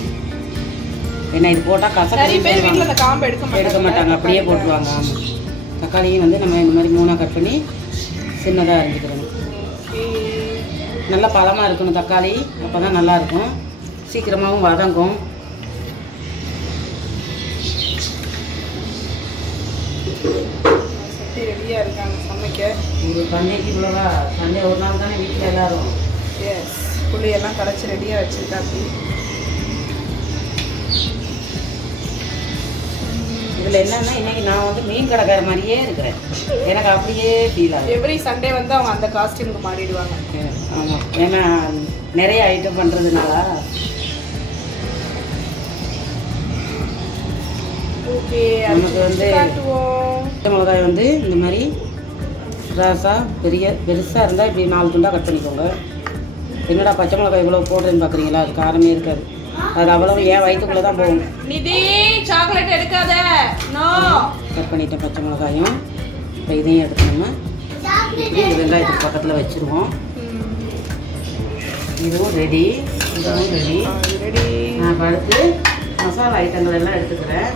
ஏன்னா இது போட்டால் கசப்பு காம்பை எடுக்க மாட்டாங்க, அப்படியே போட்டுருவாங்க. ஆமாம். தக்காளியும் வந்து நம்ம இந்த மாதிரி 3ஆக கட் பண்ணி சின்னதாக அரிஞ்சிக்கிறோம். நல்லா பழமாக இருக்கணும் தக்காளி, அப்போ தான் நல்லாயிருக்கும். சீக்கிரமாகவும் வதங்கும். ரெடியாக இருக்காங்க சமைக்க. ஒரு சண்டேக்கு இவ்வளோவா? சண்டே ஒரு நாள் தானே வீட்டில் எல்லோரும். எஸ், புளியெல்லாம் கரைச்சி ரெடியாக வச்சுருக்காப்பி. இதில் என்னென்னா இன்றைக்கி நான் வந்து மீன் கடைக்கார மாதிரியே இருக்கிறேன். எனக்கு அப்படியே ஃபீல் ஆகுது. எவ்ரி சண்டே வந்து அவங்க அந்த காஸ்டியூமுக்கு மாறிடுவாங்க. ஆமாம், ஏன்னா நிறைய ஐட்டம் பண்ணுறதுனால. ஓகே, நமக்கு வந்து பச்சை மிளகாய் வந்து இந்த மாதிரி பெருசாக இருந்தால் இப்படி 4 துண்டாக கட் பண்ணிக்கோங்க. என்னடா பச்சை மிளகாய் இவ்வளோ போடுறேன்னு பார்க்குறீங்களா? அது காரமே இருக்காது. அது அவ்வளவு ஏன் வயிற்றுக்குள்ளே தான் போகும். நிதி சாக்லேட் எடுக்காத. நோ. கட் பண்ணிட்டேன் பச்சை மிளகாயும். இப்போ இதையும் எடுத்து நம்ம இப்படி இந்த வெங்காயத்துக்கு பக்கத்தில் வச்சுருவோம். இதுவும் ரெடி, இதுவும் ரெடி. நான் இப்போ அடுத்து மசாலா ஐட்டங்கள் எல்லாம் எடுத்துக்கிறேன்.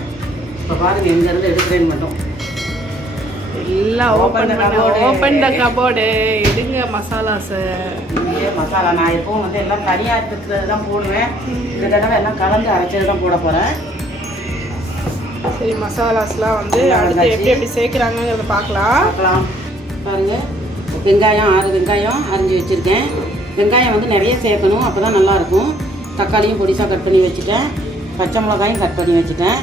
இப்போ பாருங்கள் எங்கேருந்து எடுக்கிறேன்னு மட்டும். எல்லாம் ஓப்பன் த கபோர்டு. எடுங்க மசாலாஸை. மசாலா நான் எப்பவும் வந்து எல்லாம் தனியாக இருக்கிறது தான் போடுவேன். இந்த தடவை எல்லாம் கலந்து அரைச்சது தான் போட போகிறேன். சரி, மசாலாஸ்லாம் வந்து அடுத்து எப்படி சேர்க்குறாங்கிறத பார்க்கலாம். பாருங்கள், வெங்காயம் 6 வெங்காயம் அரிஞ்சு வச்சுருக்கேன். வெங்காயம் வந்து நிறைய சேர்க்கணும், அப்போ தான் நல்லாயிருக்கும். தக்காளியும் பொடிசாக கட் பண்ணி வச்சுட்டேன். பச்சை மிளகாயும் கட் பண்ணி வச்சுட்டேன்.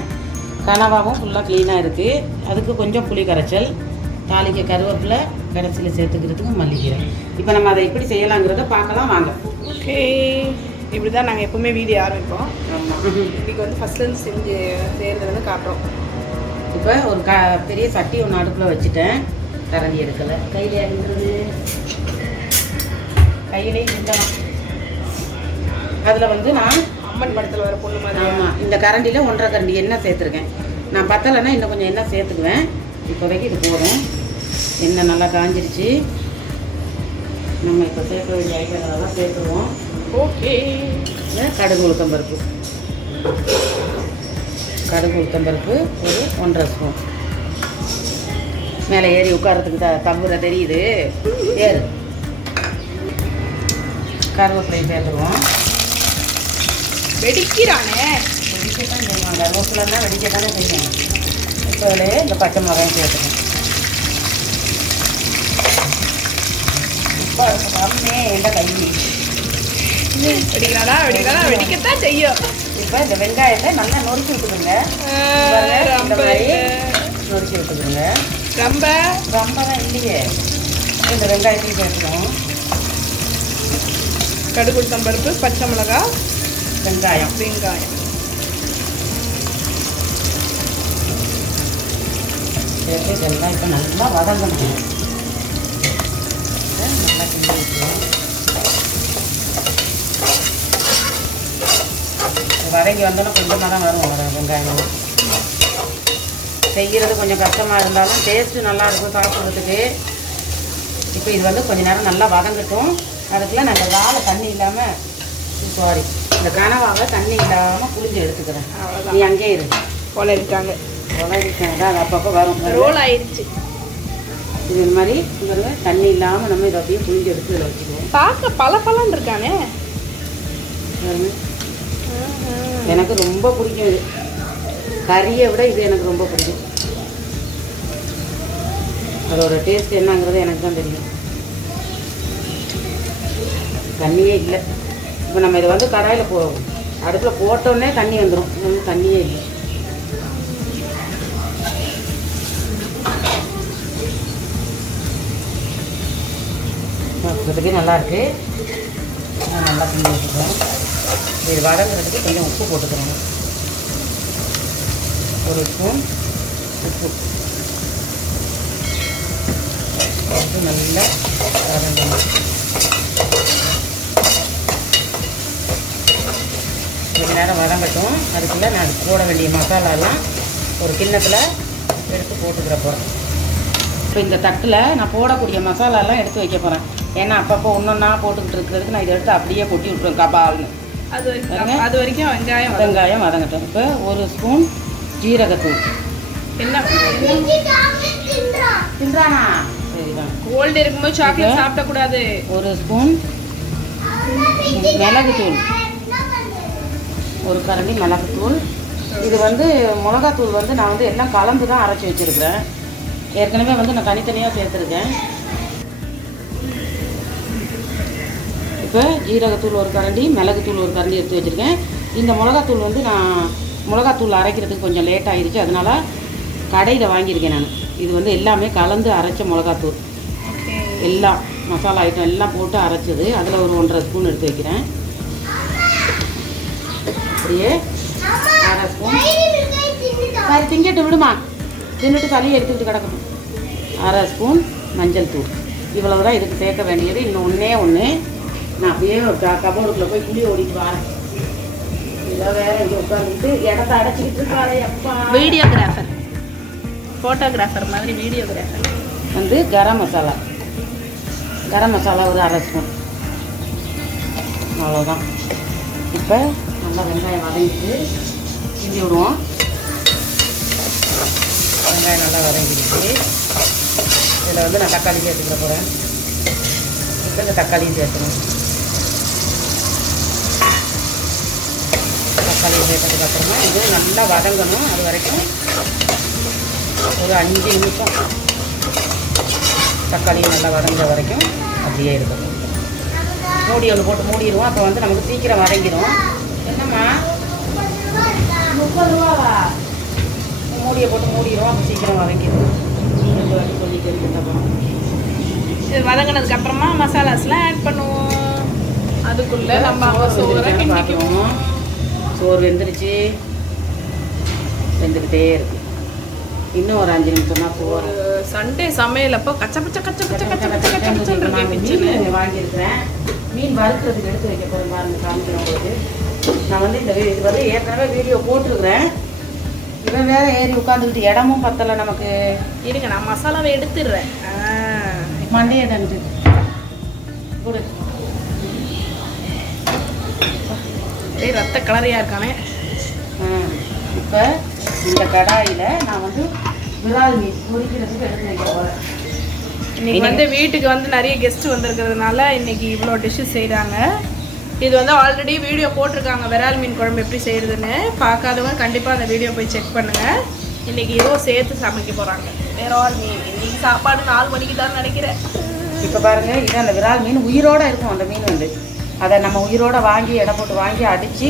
கனவாவும் ஃபுல்லாக க்ளீனாக இருக்குது. அதுக்கு கொஞ்சம் புளி கரைச்சல், தாளிக்க கருவேப்பிலை, கடைசியில் சேர்த்துக்கிறதுக்கு மல்லிகீரை. இப்போ நம்ம அதை எப்படி செய்யலாங்கிறத பார்க்கலாம் வாங்க. ஓகே, இப்படி தான் நாங்கள் எப்போவுமே வீடியோ ஆரம்பிப்போம். ஆமாம், இன்றைக்கி வந்து ஃபஸ்ட்லேருந்து செய்கிறது வந்து காட்டுறோம். இப்போ ஒரு பெரிய சட்டி ஒன்று அடுப்பில் வச்சுட்டேன். கரண்டி எடுக்கலை, கையில் இறங்குறது, கையிலே இருந்தாலும். அதில் வந்து நான் அம்மன் படத்தில் வர பொண்ணு மாதிரி. ஆமாம், இந்த கரண்டியில் 1.5 கரண்டி எண்ணெய் சேர்த்துருக்கேன். நான் பத்தலைன்னா இன்னும் கொஞ்சம் எண்ணெய் சேர்த்துக்குவேன். இப்போதைக்கு இது போதும். எண்ணெய் நல்லா காஞ்சிருச்சு. நம்ம இப்போ சேர்க்க வேண்டிய ஐட்டங்களெல்லாம் சேர்த்துருவோம். ஓகே. கடுகு உளுத்தம்பருப்பு ஒரு 1.5 ஸ்பூன். மேலே ஏறி உட்காரத்துக்கு தம்புற தெரியுது. ஏறு. கருவேப்பிலையை சேர்த்துருவோம். வெடிக்கிறானே. வெடிக்கத்தான் செய்வாங்க. கருவேப்பிலைன்னா வெடிக்கத்தானே செய்வாங்க. இப்போ இந்த பச்சை மிளகாயும் சேர்த்துக்கணும். இப்போ வரமே எந்த கை வெடிக்கத்தான் செய்யும். இப்போ இந்த வெங்காயத்தை நல்லா நொறுக்கி விட்டுக்குங்க. இந்த மாதிரி நொறுக்கி விட்டுக்குங்க. ரொம்ப தான் இல்லையே. இந்த வெங்காயத்தையும் சேர்த்துக்கணும். கடுகு உளுத்தம்பருப்பு, பச்சை மிளகாய், வெங்காயம் சேர்த்து இதெல்லாம் இப்போ நல்லா வதங்கணும். நல்லா கிண்டி விட்டுருவோம். வதங்கி வந்தோன்னா கொஞ்சமாக தான் வரும் வெங்காயம். செய்கிறது கொஞ்சம் கஷ்டமாக இருந்தாலும் டேஸ்ட்டு நல்லாயிருக்கும் சாப்பிட்றதுக்கு. இப்போ இது வந்து கொஞ்சம் நேரம் நல்லா வதங்கட்டும். அதுக்குள்ள நாங்கள் வாழை தண்ணி இல்லாமல் இந்த கனவாவை தண்ணி இல்லாமல் புளிஞ்சு எடுத்துக்கிறேன். நீ அங்கேயே இரு. உலகிட்டாங்க அது அப்பப்போ வரும். ரோல் ஆயிடுச்சு. இது மாதிரி தண்ணி இல்லாமல் நம்ம இதை அப்படியே புளிஞ்சு எடுத்து இதில் வச்சுக்குவோம். பார்க்க பல இருக்கானே. எனக்கு ரொம்ப பிடிக்கும் இது. கறியை விட இது எனக்கு ரொம்ப பிடிக்கும். அதோட டேஸ்ட் என்னங்கிறது எனக்கு தான் தெரியும். தண்ணியே இல்லை. இப்போ நம்ம இதை வந்து கடாயில் அடுப்பில் போட்டோன்னே தண்ணி வந்துடும். தண்ணியே இல்லை. பார்க்குறதுக்கு நல்லாயிருக்கு. நல்லா கிண்டி வச்சுக்கிறோம். இது வதங்குறதுக்கு கொஞ்சம் உப்பு போட்டுக்கிறோம். 1 ஸ்பூன் உப்பு போட்டு நல்லா வதங்கணும். கொஞ்ச நேரம் வதங்கட்டும். அதுக்குள்ளே நான் போட வேண்டிய மசாலாலாம் ஒரு கிண்ணத்தில் எடுத்து போட்டுக்கிற போகிறேன். இப்போ இந்த தட்டில் நான் போடக்கூடிய மசாலாலாம் எடுத்து வைக்க போகிறேன். ஏன்னா அப்பப்போ ஒன்றொன்னா போட்டுக்கிட்டு இருக்கிறதுக்கு நான் இதை எடுத்து அப்படியே கொட்டி விட்டுருவேன் கபால்னு. அது வரைக்கும் வெங்காயம் வதங்கட்டும். இப்போ 1 ஸ்பூன் ஜீரகத்தூள். என்ன தின்றானா? சரிதான். கோல்டு இருக்கும்போது சாக்லேட் சாப்பிடக்கூடாது. 1 ஸ்பூன் மிளகுத்தூள். 1 கரண்டி மிளகுத்தூள். இது வந்து மிளகாத்தூள் வந்து நான் வந்து எல்லாம் கலந்து தான் அரைச்சி வச்சுருக்கிறேன். ஏற்கனவே வந்து நான் தனித்தனியாக சேர்த்துருக்கேன். இப்போ ஜீரகத்தூள் 1 கரண்டி, மிளகுத்தூள் 1 கரண்டி எடுத்து வச்சுருக்கேன். இந்த மிளகாத்தூள் வந்து நான் மிளகாத்தூள் அரைக்கிறதுக்கு கொஞ்சம் லேட் ஆகிடுச்சு. அதனால் கடையில் வாங்கியிருக்கேன் நான். இது வந்து எல்லாமே கலந்து அரைச்ச மிளகாத்தூள். எல்லாம் மசாலா ஐட்டம் எல்லாம் போட்டு அரைச்சது. அதில் ஒரு 1.5 ஸ்பூன் எடுத்து வைக்கிறேன். அப்படியே 1/2 ஸ்பூன் சரி திங்கிட்டு விடுமா. தின்னுட்டு சளியை எடுத்துக்கிட்டு கிடக்கணும். 1/2 ஸ்பூன் மஞ்சள் தூள். இவ்வளவு தான் இதுக்கு சேர்க்க வேண்டியது. இன்னும் ஒன்று நான் அப்படியே ஒரு கபோர்டுக்குள்ளே போய் புளி ஓடிட்டு வரேன். இதை வேற இங்கே உட்காந்துக்கிட்டு இடத்த அடைச்சிக்கிட்டு இருக்காளே அப்பா. வீடியோகிராஃபர், ஃபோட்டோகிராஃபர் மாதிரி வீடியோகிராஃபர். வந்து கரம் மசாலா ஒரு 1/2 ஸ்பூன். அவ்வளோதான். இப்போ நல்லா வெங்காயம் வதங்கிட்டு கிண்டி விடுவோம். வெங்காயம் நல்லா வதங்கிடுச்சு. இதில் வந்து நான் தக்காளி சேர்த்துக்க போகிறேன். இப்போ இந்த தக்காளியும் சேர்த்துக்கணும். தக்காளியை சேர்த்ததுக்கப்புறமா இது நல்லா வதங்கணும். அது வரைக்கும் ஒரு 5 நிமிஷம் தக்காளியை நல்லா வதங்குற வரைக்கும் அப்படியே இருக்கும். மூடி ஒன்று போட்டு மூடிடுவோம். அப்போ வந்து நமக்கு சீக்கிரம் வதங்கிடும். என்னம்மா 30 ரூபாவா? மூடியை போட்டு மூடிடுவோம். அப்போ சீக்கிரம் வதங்கிடும். சொல்லிட்டு இருக்கேன். இது வதங்கினதுக்கு அப்புறமா மசாலாஸ்லாம் ஆட் பண்ணுவோம். அதுக்குள்ளே நம்ம சோறை பார்த்துருவோம். சோறு வெந்துக்கிட்டே இருக்கு. இன்னும் ஒரு 5 நிமிஷம் தான் சோறு. சண்டே சமையல் அப்போ கச்ச வாங்கியிருக்கிறேன். மீன் வறுக்கிறதுக்கு எடுத்து வைக்க போகிறேன். பாருங்க காமிக்கிறேன் உங்களுக்கு. நான் வந்து இது வந்து ஏற்கனவே வீடியோ போட்டிருக்கிறேன். இவன் வேற ஏறி உட்காந்துக்கிட்டு இடமும் பத்தலை நமக்கு. இருங்க நான் மசாலாவை எடுத்துடுறேன். மண்டையை தண்டு கொடு. ரத்த கலரையாக இருக்கானே. இப்போ இந்த கடாயில் நான் வந்து விரால் மீன் பொரிக்கிறதுக்கு எடுத்து வைக்க போகிறேன். இன்னைக்கு வந்து வீட்டுக்கு வந்து நிறைய கெஸ்ட் வந்திருக்கிறதுனால இன்னைக்கு இவ்வளோ டிஷ்ஷு செய்கிறாங்க. இது வந்து ஆல்ரெடி வீடியோ போட்டிருக்காங்க விரால் மீன் குழம்பு எப்படி செய்கிறதுன்னு. பார்க்காதவங்க கண்டிப்பாக அந்த வீடியோ போய் செக் பண்ணுங்கள். இன்றைக்கி இதுவும் சேர்த்து சமைக்க போகிறாங்க. விரால் மீன் இன்றைக்கி சாப்பாடு 4 மணிக்கு தான் நினைக்கிறேன். இப்போ பாருங்கள், இது அந்த விரால் மீன் உயிரோடு இருக்கும். அந்த மீன் வந்து அதை நம்ம உயிரோடு வாங்கி எடை போட்டு வாங்கி அடித்து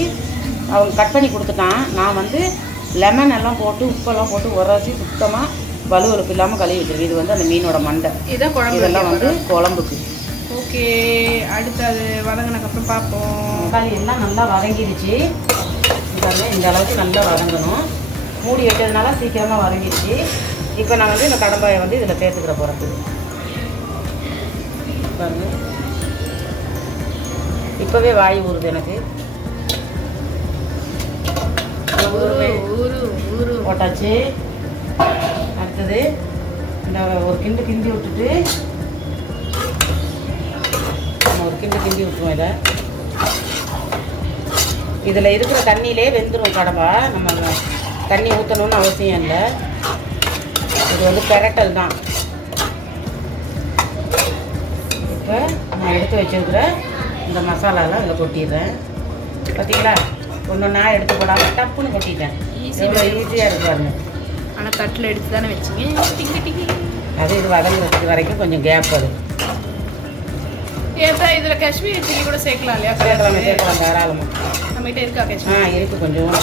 அவங்க கட் பண்ணி கொடுத்துட்டான். நான் வந்து லெமன் எல்லாம் போட்டு உப்பெல்லாம் போட்டு உரசி சுத்தமாக வலுவலுப்பு இல்லாமல் கழுவி வச்சிருக்கேன். இது வந்து அந்த மீனோட மண்டை. இதான் குழம்பு. இதெல்லாம் வந்து குழம்புக்கு. ஓகே, அடுத்து அது வதங்கினதுக்கப்புறம் பார்ப்போம். தக்காளி எல்லாம் நல்லா வதங்கிடுச்சு. இந்த அளவுக்கு நல்லா வதங்கணும். மூடி வைக்கிறதுனால சீக்கிரமாக வதங்கிடுச்சு. இப்போ நான் வந்து இந்த கடம்பாயை வந்து இதில் சேர்த்துக்கிற போகிறது. பாருங்க, இப்போவே வாய் ஊறுது எனக்கு. போட்டாச்சு. அடுத்தது இந்த ஒரு கிண்டி விட்டுட்டு நம்ம ஒரு கிண்டி விட்டுருவோம். இதில் இருக்கிற தண்ணியிலே வெந்துடும் கடம்பா. நம்ம தண்ணி ஊற்றணும்னு அவசியம் இல்லை. இது வந்து பெரட்டல் தான். இப்போ நான் எடுத்து வச்சுருக்கிற இந்த மசாலாலாம் இதில் கொட்டிடுறேன். பார்த்தீங்களா, ஒன்று நான் எடுத்து போடாமல் டப்புன்னு கொட்டிட்டேன். எவ்வளோ ஈஸியாக இருக்காருங்க. ஆனால் தட்டில் எடுத்து தானே வச்சுங்க. அது இது வதங்குறதுக்கு வரைக்கும் கொஞ்சம் கேப் அது. ஏதா இதில் காஷ்மீரி சில்லி கூட சேர்க்கலாம் இல்லையா? சேர்க்கலாம் தாராளமாக. நம்மகிட்ட இருக்கா காஷ்மீரி? இருக்குது கொஞ்சம்.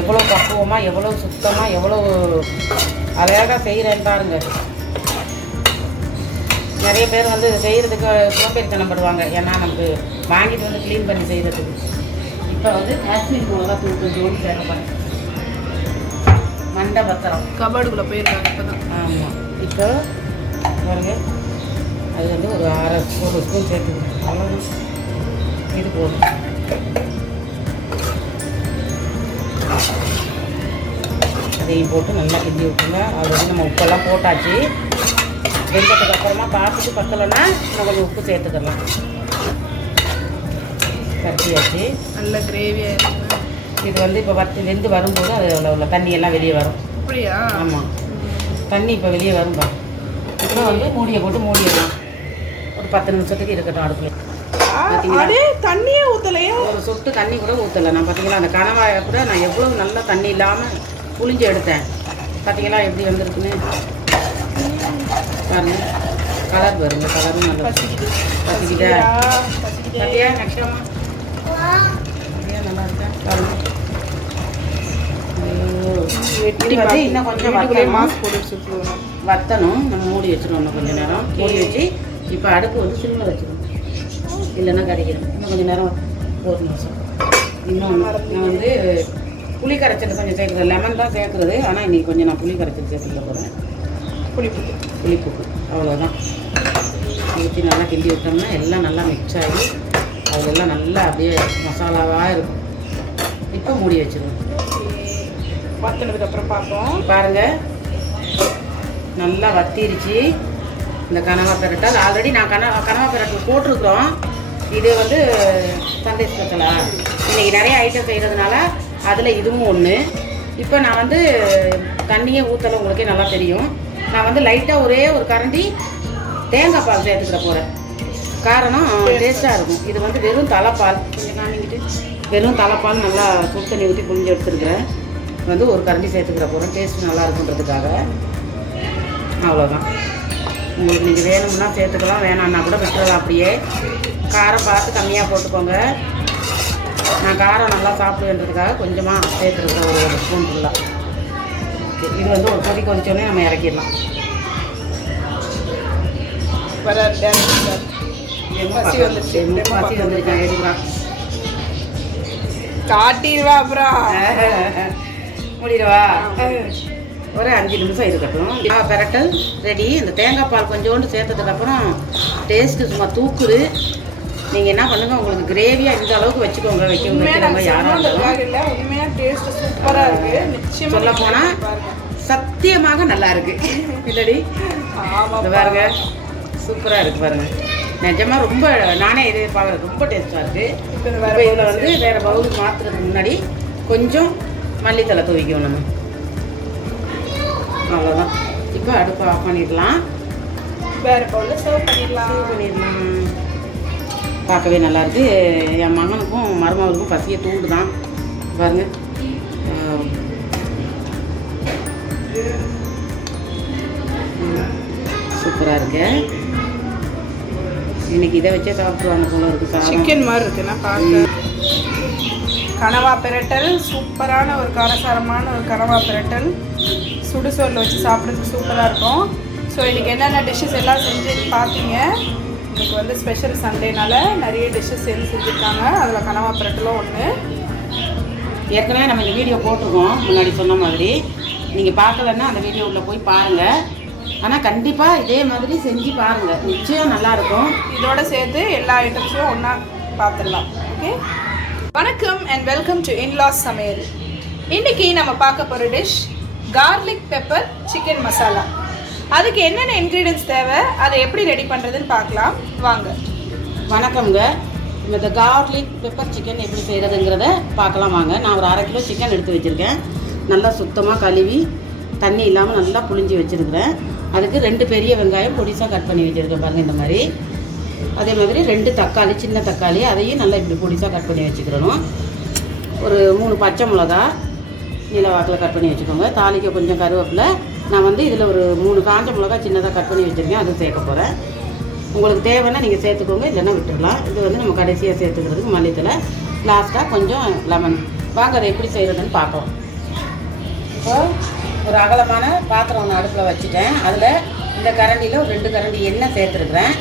எவ்வளோ பக்குவமாக, எவ்வளோ சுத்தமாக, எவ்வளோ அழகாக செய்கிறேன்னு பாருங்க. நிறைய பேர் வந்து செய்கிறதுக்கு சோம்பேறித்தனப்படுவாங்க. ஏன்னா நமக்கு வாங்கிட்டு வந்து க்ளீன் பண்ணி செய்கிறதுக்கு. இப்போ வந்து காஷ்மீர் மிளகா தூள் கொஞ்சோடு சேர்க்கப்பேன். மண்டை பத்திரம் கபாடுக்குள்ளே போயிருக்காங்க இப்போ தான். ஆமாம். இப்போ பாருங்க, அது வந்து ஒரு 1 ஸ்பூன் சேர்த்துக்கணும். அவ்வளோதான், இது போதும். அதையும் போட்டு நல்லா கிண்டி விட்டுங்க. அது வந்து நம்ம உப்பெல்லாம் போட்டாச்சு. வெந்ததுக்கு அப்புறமா பார்த்துட்டு பத்தலைன்னா இன்னும் கொஞ்சம் உப்பு சேர்த்துக்கலாம். கட்டியாச்சு. நல்ல கிரேவியாக இருக்குங்க. இது வந்து இப்போ வெந்து வரும்போது அது உள்ள தண்ணியெல்லாம் வெளியே வரும். அப்படியா? ஆமாம், தண்ணி இப்போ வெளியே வரும் பாரு. இப்போ வந்து மூடியை போட்டு மூடிடலாம். ஒரு 10 நிமிஷத்துக்கு இருக்கட்டும் அடுப்பில். தண்ணியே ஊற்றலையா? ஒரு சொட்டு தண்ணி கூட ஊற்றலை நான். பார்த்தீங்களா, அந்த கணவாயை கூட நான் எவ்வளோ நல்லா தண்ணி இல்லாமல் புளிஞ்சு எடுத்தேன். பார்த்தீங்களா எப்படி வந்துருக்குன்னு பாருங்க. கலர் வருங்க, கலரும் நல்லா பசிக்குதா? பார்த்தியா நெக்ஸ்டமா நல்லா இருக்கேன் பாருங்க. இன்னும் கொஞ்சம் வத்தணும். நம்ம மூடி வச்சிருவோம் இன்னும் கொஞ்சம் நேரம். மூடி வச்சு இப்போ அடுப்பு வந்து சிம்மில் வச்சிருவோம், இல்லைன்னா கறிக்கிறோம். இன்னும் கொஞ்சம் நேரம், 1 நிமிஷம். இன்னும் நான் வந்து புளி கரைச்சல் கொஞ்சம் சேர்க்குறது. லெமன் தான் சேர்க்குறது, ஆனால் இன்றைக்கி கொஞ்சம் நான் புளி கரைச்சல் சேர்த்துக்க போகிறேன். புளிப்புக்கு அவ்வளோதான். ஊற்றி நல்லா கிண்டி விட்டோம்னா எல்லாம் நல்லா மிக்ஸ் ஆகி அதெல்லாம் நல்லா அப்படியே மசாலாவாக இருக்கும். இப்போ மூடி வச்சிருவோம். வத்தினதுக்கப்புறம் பார்ப்போம். பாருங்கள், நல்லா வத்திருச்சு. இந்த கனவா பெரட்டல் ஆல்ரெடி நான் கனவா பெரட்டல் போட்டிருக்கிறோம். இது வந்து சண்டே ஸ்பெஷலா இன்றைக்கி நிறைய ஐட்டம் செய்கிறதுனால அதில் இதுவும் ஒன்று. இப்போ நான் வந்து தண்ணியே ஊற்றலை, உங்களுக்கே நல்லா தெரியும். நான் வந்து லைட்டாக ஒரே ஒரு கரண்டி தேங்காய் பால் சேர்த்துக்கிற போகிறேன். காரணம் டேஸ்ட்டாக இருக்கும். இது வந்து வெறும் தலைப்பால், கொஞ்சம் காமிக்கிட்டு வெறும் தலைப்பால் நல்லா சுடு தண்ணி ஊற்றி புளிஞ்சு எடுத்துருக்குறேன். வந்து ஒரு கரண்டி சேர்த்துக்கிற போகிறேன், டேஸ்ட் நல்லா இருக்குன்றதுக்காக. அவ்வளோதான். உங்களுக்கு நீங்கள் வேணும்னா சேர்த்துக்கலாம், வேணான்னா கூட விட்டுறலாம். அப்படியே காரம் பார்த்து கம்மியாக போட்டுக்கோங்க. நான் காரம் நல்லா சாப்பிடுவேன்றதுக்காக கொஞ்சமாக சேர்த்துருக்கேன், ஒரு ஸ்பூன் ஃபுல்லாக. இது வந்து ஒரு கொதி கொதிச்சோடனே நம்ம இறக்கிடலாம். பசி வந்துருக்கேன், எடுக்கலாம். காட்டிடுவா அப்புறம் முடிடுவா. ஒரு 5 நிமிஷம் இருக்கட்டும். பெரட்டல் ரெடி. இந்த தேங்காய் பால் கொஞ்சோண்டு சேர்த்ததுக்கப்புறம் டேஸ்ட்டு சும்மா தூக்குது. நீங்கள் என்ன பண்ணுங்கள், உங்களுக்கு கிரேவியாக இந்த அளவுக்கு வச்சுக்கோங்க. வைக்கிறவங்க யாராக இருந்தாலும் உண்மையாக டேஸ்ட் சூப்பராக இருக்குது. நிச்சயமாக சொல்ல போனால் சத்தியமாக நல்லா இருக்கு இல்லடி? பாருங்க சூப்பராக இருக்குது பாருங்க. நிஜமாக ரொம்ப நானே எதிர்பார்க்குறேன். ரொம்ப டேஸ்ட்டாக இருக்குது. இப்போ இதில் வந்து வேறு பவுல் மாற்றுறதுக்கு முன்னாடி கொஞ்சம் மல்லித்தலை துவைக்கும் நம்ம. அவ்வளோதான். இப்போ அடுப்பு ஆஃப் பண்ணிடலாம். வேறு பவுலில் சர்வ் பண்ணிடலாம். பார்க்கவே நல்லாயிருக்கு. என் மகனுக்கும் மருமகளுக்கும் பசியை தூண்டு தான் பாருங்க. சூப்பராக இருக்கு. இன்னைக்கு இதை வச்சே சாப்பிடுவாங்க போல இருக்கு. சிக்கன் மாதிரி இருக்குன்னா பார்க்க. கனவா பிரட்டல், சூப்பரான ஒரு காரசாரமான ஒரு கனவா பிரட்டல் சுடுசோரில் வச்சு சாப்பிட்றதுக்கு சூப்பராக இருக்கும். ஸோ இன்றைக்கி என்னென்ன டிஷ்ஷஸ் எல்லாம் செஞ்சு பார்த்தீங்க. இன்றைக்கி வந்து ஸ்பெஷல் சண்டேனால நிறைய டிஷ்ஷஸ் செஞ்சுருக்காங்க. அதில் கனவா பிரட்டலும் ஒன்று. ஏற்கனவே நம்ம இந்த வீடியோ போட்டிருக்கோம் முன்னாடி சொன்ன மாதிரி. நீங்கள் பார்க்கலன்னா அந்த வீடியோ உள்ள போய் பாருங்கள். ஆனால் கண்டிப்பாக இதே மாதிரி செஞ்சு பாருங்கள், நிச்சயம் நல்லாயிருக்கும். இதோட சேர்த்து எல்லா ஐட்டம்ஸையும் ஒன்றா பார்த்துடலாம். ஓகே, வணக்கம் அண்ட் வெல்கம் டு இன்லாஸ் சமையல். இன்றைக்கி நம்ம பார்க்க போகிற dish garlic pepper chicken masala. அதுக்கு என்னென்ன இன்க்ரீடியன்ஸ் தேவை, அதை எப்படி ரெடி பண்ணுறதுன்னு பார்க்கலாம் வாங்க. வணக்கம்ங்க. இந்த கார்லிக் பெப்பர் சிக்கன் எப்படி செய்கிறதுங்கிறத பார்க்கலாம் வாங்க. நான் ஒரு 1/2 கிலோ சிக்கன் எடுத்து வச்சுருக்கேன். நல்லா சுத்தமாக கழுவி தண்ணி இல்லாமல் நல்லா புளிஞ்சு வச்சுருக்கிறேன். அதுக்கு 2 பெரிய வெங்காயம் பொடிசாக கட் பண்ணி வச்சுருக்கேன் பாருங்கள் இந்த மாதிரி. அதே மாதிரி 2 தக்காளி, சின்ன தக்காளி, அதையும் நல்லா இப்படி பொடிசாக கட் பண்ணி வச்சுக்கிறணும். ஒரு 3 பச்சை மிளகா நீல வாக்கில் கட் பண்ணி வச்சுக்கோங்க. தாளிக்க கொஞ்சம் கருவேப்பிலை. நான் வந்து இதில் ஒரு 3 காஞ்ச மிளகா சின்னதாக கட் பண்ணி வச்சுருக்கேன், அது சேர்க்க போகிறேன். உங்களுக்கு தேவைன்னா நீங்கள் சேர்த்துக்கோங்க, இல்லைன்னா விட்டுடலாம். இது வந்து நம்ம கடைசியாக சேர்த்துக்கிறதுக்கு மல்லித்தலை, லாஸ்ட்டாக கொஞ்சம் லெமன். வாங்க அதை எப்படி செய்கிறதுன்னு பார்க்கலாம். இப்போ ஒரு அகலமான பாத்திரம் ஒன்று அடுப்பில் வச்சுட்டேன். அதில் இந்த கரண்டியில் ஒரு 2 கரண்டி எண்ணெய் சேர்த்துருக்குறேன்.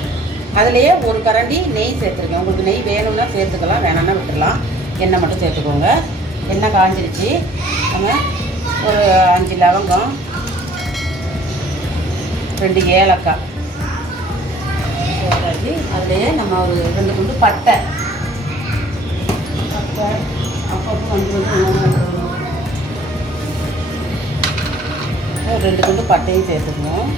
அதுலேயே 1 கரண்டி நெய் சேர்த்துருக்கேன். உங்களுக்கு நெய் வேணும்னா சேர்த்துக்கலாம், வேணான்னா விட்டுடலாம். எண்ணெய் மட்டும் சேர்த்துக்கோங்க. எண்ணெய் காஞ்சிருச்சு. நம்ம ஒரு 5 லவங்கம், 2 ஏலக்காய் போட்டாச்சு. அதுலேயே நம்ம ஒரு 2 துண்டு பட்டை அப்பப்போ வந்து 2 துண்டு பட்டையும் சேர்த்துக்கணும்.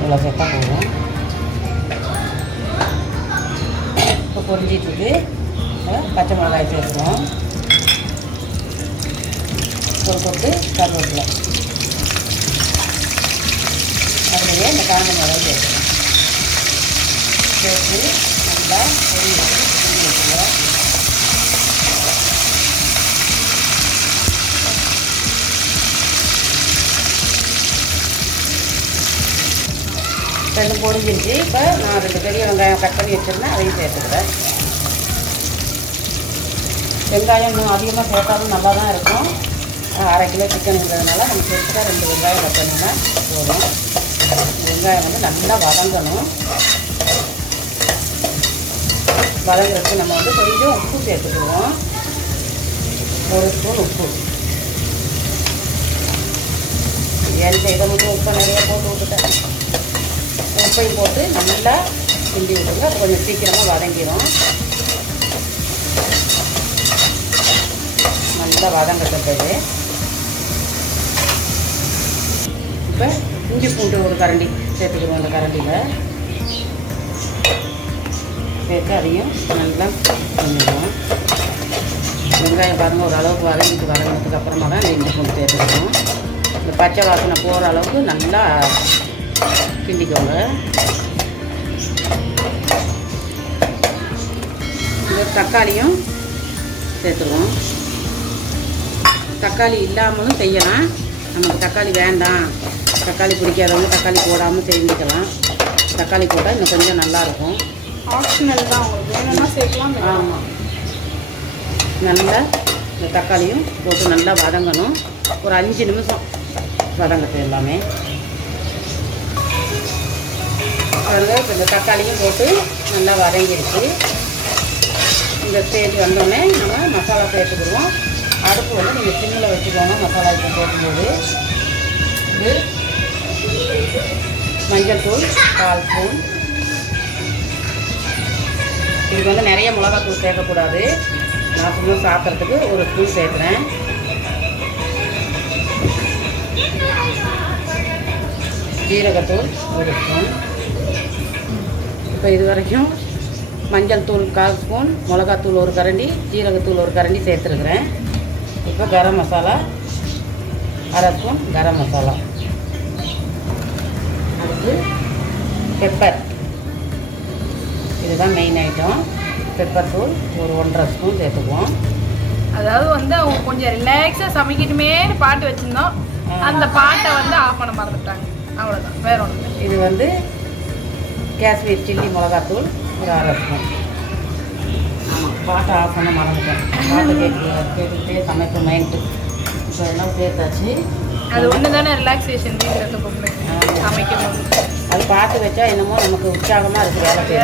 இவ்வளோ சேர்த்தா போதும். இப்போ பொரிஞ்சிட்ருக்கு. பச்சை மிளகாய் சேர்த்துக்கணும். ஒரு கொட்டு கருவேப்பிலை. அதுலேயே இந்த காஞ்ச மிளகாய் சேர்த்துக்கணும். சேர்த்து நல்லா பொரிஞ்சு வச்சுக்கலாம். ரெண்டும் பொரிஞ்சிருச்சு. இப்போ நான் 2 பெரிய வெங்காயம் கட் பண்ணி வச்சுருந்தேன், அதையும் சேர்த்துக்கிறேன். வெங்காயம் இன்னும் அதிகமாக சேர்த்தாலும் நல்லா தான் இருக்கும். 1/2 கிலோ சிக்கனுங்கிறதுனால நம்ம சேர்த்துட்டா 2 வெங்காயம் கட் பண்ணினா போதும். வெங்காயம் வந்து நல்லா வதங்கணும். வதங்குறதுக்கு நம்ம வந்து கொஞ்சம் உப்பு சேர்த்துக்குவோம். 1 ஸ்பூன் உப்பு. ஏன் செய்த மட்டும் உப்பை நிறைய போட்டு விட்டுட்டேன். உப்பையும் போட்டு நல்லா கிண்டி விடுங்க. அது கொஞ்சம் சீக்கிரமாக வதங்கிடும். நல்லா வதங்கத்தக்கது. இப்போ இஞ்சி பூண்டு 1 கரண்டி சேர்த்துக்குவோம். அந்த கரண்டியில் சேர்த்து அதையும் நல்லா பண்ணிடுவோம். வெங்காயம் பாருங்கள் ஓரளவுக்கு வதங்கினதுக்கு அப்புறமா தான் இஞ்சி பூண்டு சேர்த்துக்கணும். இந்த பச்சை வாசனை போகிற அளவுக்கு நல்லா கிண்டிக்கோங்க. இந்த தக்காளியும் சேர்த்துருவோம். தக்காளி இல்லாமலும் செய்யலாம். நமக்கு தக்காளி வேண்டாம், தக்காளி பிடிக்காதவங்க தக்காளி போடாமல் செஞ்சுக்கலாம். தக்காளி போட்டால் இன்னும் கொஞ்சம் நல்லாயிருக்கும். ஆப்ஷனல் தான், உங்களுக்கு வேணும்னா சேர்க்கலாம். ஆமாம், நல்லா இந்த தக்காளியும் போட்டு நல்லா வதங்கணும். ஒரு 5 நிமிஷம் வதங்கட்டும் எல்லாமே. பாருங்கள், இப்போ இந்த தக்காளியும் போட்டு நல்லா வதங்கிடுச்சு. இந்த ஸ்டேஜ் வந்தோடனே நம்ம மசாலா சேர்த்துக்கிடுவோம். அடுப்பு வந்து நீங்கள் சிம்மில் வச்சுக்கோங்க. மசாலா இப்போ போடும்போது இது மஞ்சள் தூள் 1/4 ஸ்பூன், இதுக்கு வந்து நிறைய மிளகாத்தூள் சேர்க்கக்கூடாது. நான் சும்மா சாப்பிட்றதுக்கு ஒரு ஸ்பூன் சேர்க்குறேன். ஜீரகத்தூள் ஒரு ஸ்பூன். இப்போ இது வரைக்கும் மஞ்சள் தூள் 1/4 ஸ்பூன், மிளகாத்தூள் ஒரு கரண்டி, ஜீரகத்தூள் ஒரு கரண்டி சேர்த்துருக்குறேன். இப்போ கரம் மசாலா 1/2 ஸ்பூன் கரம் மசாலா. அடுத்து பெப்பர், இதுதான் மெயின் ஐட்டம். பெப்பர் தூள் ஒரு 1.5 ஸ்பூன் சேர்த்துக்குவோம். அதாவது வந்து அவங்க கொஞ்சம் ரிலாக்ஸாக சமைக்கணுமேனு பாட்டு வச்சுருந்தோம், அந்த பாட்டை வந்து ஆஃப் பண்ண மறந்துட்டாங்க. அவ்வளோதான், வேற ஒன்று. இது வந்து காஷ்மீர் சில்லி மிளகாத்தூள் ஒரு 1/2 ஸ்பூன். ஆமாம், பாட்டை ஆஃப் பண்ண மறந்துட்டேன். பாட்டு கேட்டுக்கிட்டே சமைப்பு மைண்டு. இப்போ எல்லாம் சேர்த்தாச்சு. அது ஒன்று தானே ரிலாக்ஸேஷன் சமைக்கணும். அது பாட்டு வச்சா என்னமோ நமக்கு உற்சாகமாக இருக்குது.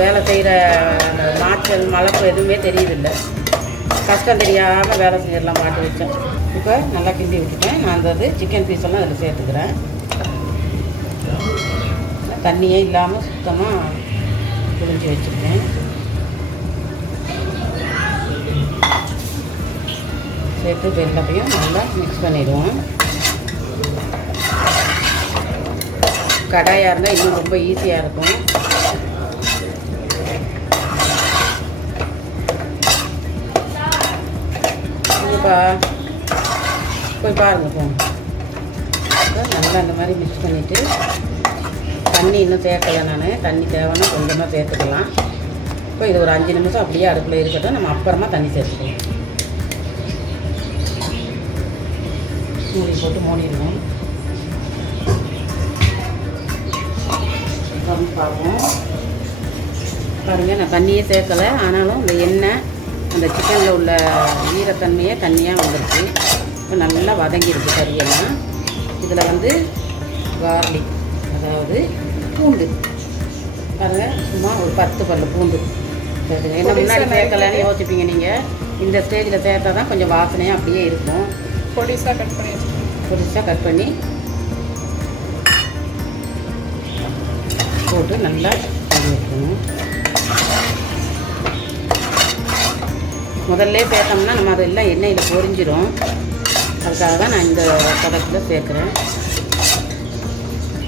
வேலை செய்கிற மாற்றல் மலப்பு எதுவுமே தெரியுதில்லை. கஷ்டம் தெரியாமல் வேலை செய்யலாம் பாட்டு வச்சேன். இப்போ நல்லா கிண்டி விட்டுட்டேன். நான் அந்த சிக்கன் பீஸ் எல்லாம் அதில் சேர்த்துக்கிறேன். தண்ணியே இல்லாமல் சுத்தமாக புழிஞ்சு வச்சுருக்கேன். சேர்த்து எல்லாத்தையும் நல்லா மிக்ஸ் பண்ணிடுவோம். கடாயாக இருந்தால் இன்னும் ரொம்ப ஈஸியாக இருக்கும். போய் பாருங்க போங்க. நல்லா அந்த மாதிரி மிக்ஸ் பண்ணிவிட்டு தண்ணி இன்னும் சேர்க்கலை. நான் தண்ணி தேவைன்னா கொஞ்சமாக சேர்த்துக்கலாம். இப்போ இது ஒரு 5 நிமிஷம் அப்படியே அடுப்பில் இருக்கட்டும். நம்ம அப்புறமா தண்ணி சேர்த்துக்கலாம். மூடி போட்டு மூடிடுவோம். வந்து பார்ப்போம். பாருங்கள், நான் தண்ணியே சேர்க்கலை. ஆனாலும் இந்த எண்ணெய் அந்த சிக்கனில் உள்ள ஈரத்தன்மையே தண்ணியாக வந்துருச்சு. இப்போ நல்லா வதங்கிருக்கு கறியெல்லாம். இதில் வந்து கார்லிக், அதாவது பூண்டு பாருங்கள், சும்மா ஒரு 10 பல்லு பூண்டு சேர்த்துங்க. என்ன முன்னாடி சேர்க்கலைன்னு யோசிப்பீங்க நீங்கள். இந்த ஸ்டேஜில் சேர்த்தா தான் கொஞ்சம் வாசனையாக அப்படியே இருக்கும். பொடிசாக கட் பண்ணி போட்டு நல்லா வைக்கணும். முதல்ல சேர்த்தோம்னா நம்ம அதெல்லாம் எண்ணெயில் பொரிஞ்சிடும். அதுக்காக தான் நான் இந்த பதத்தில் சேர்க்குறேன்.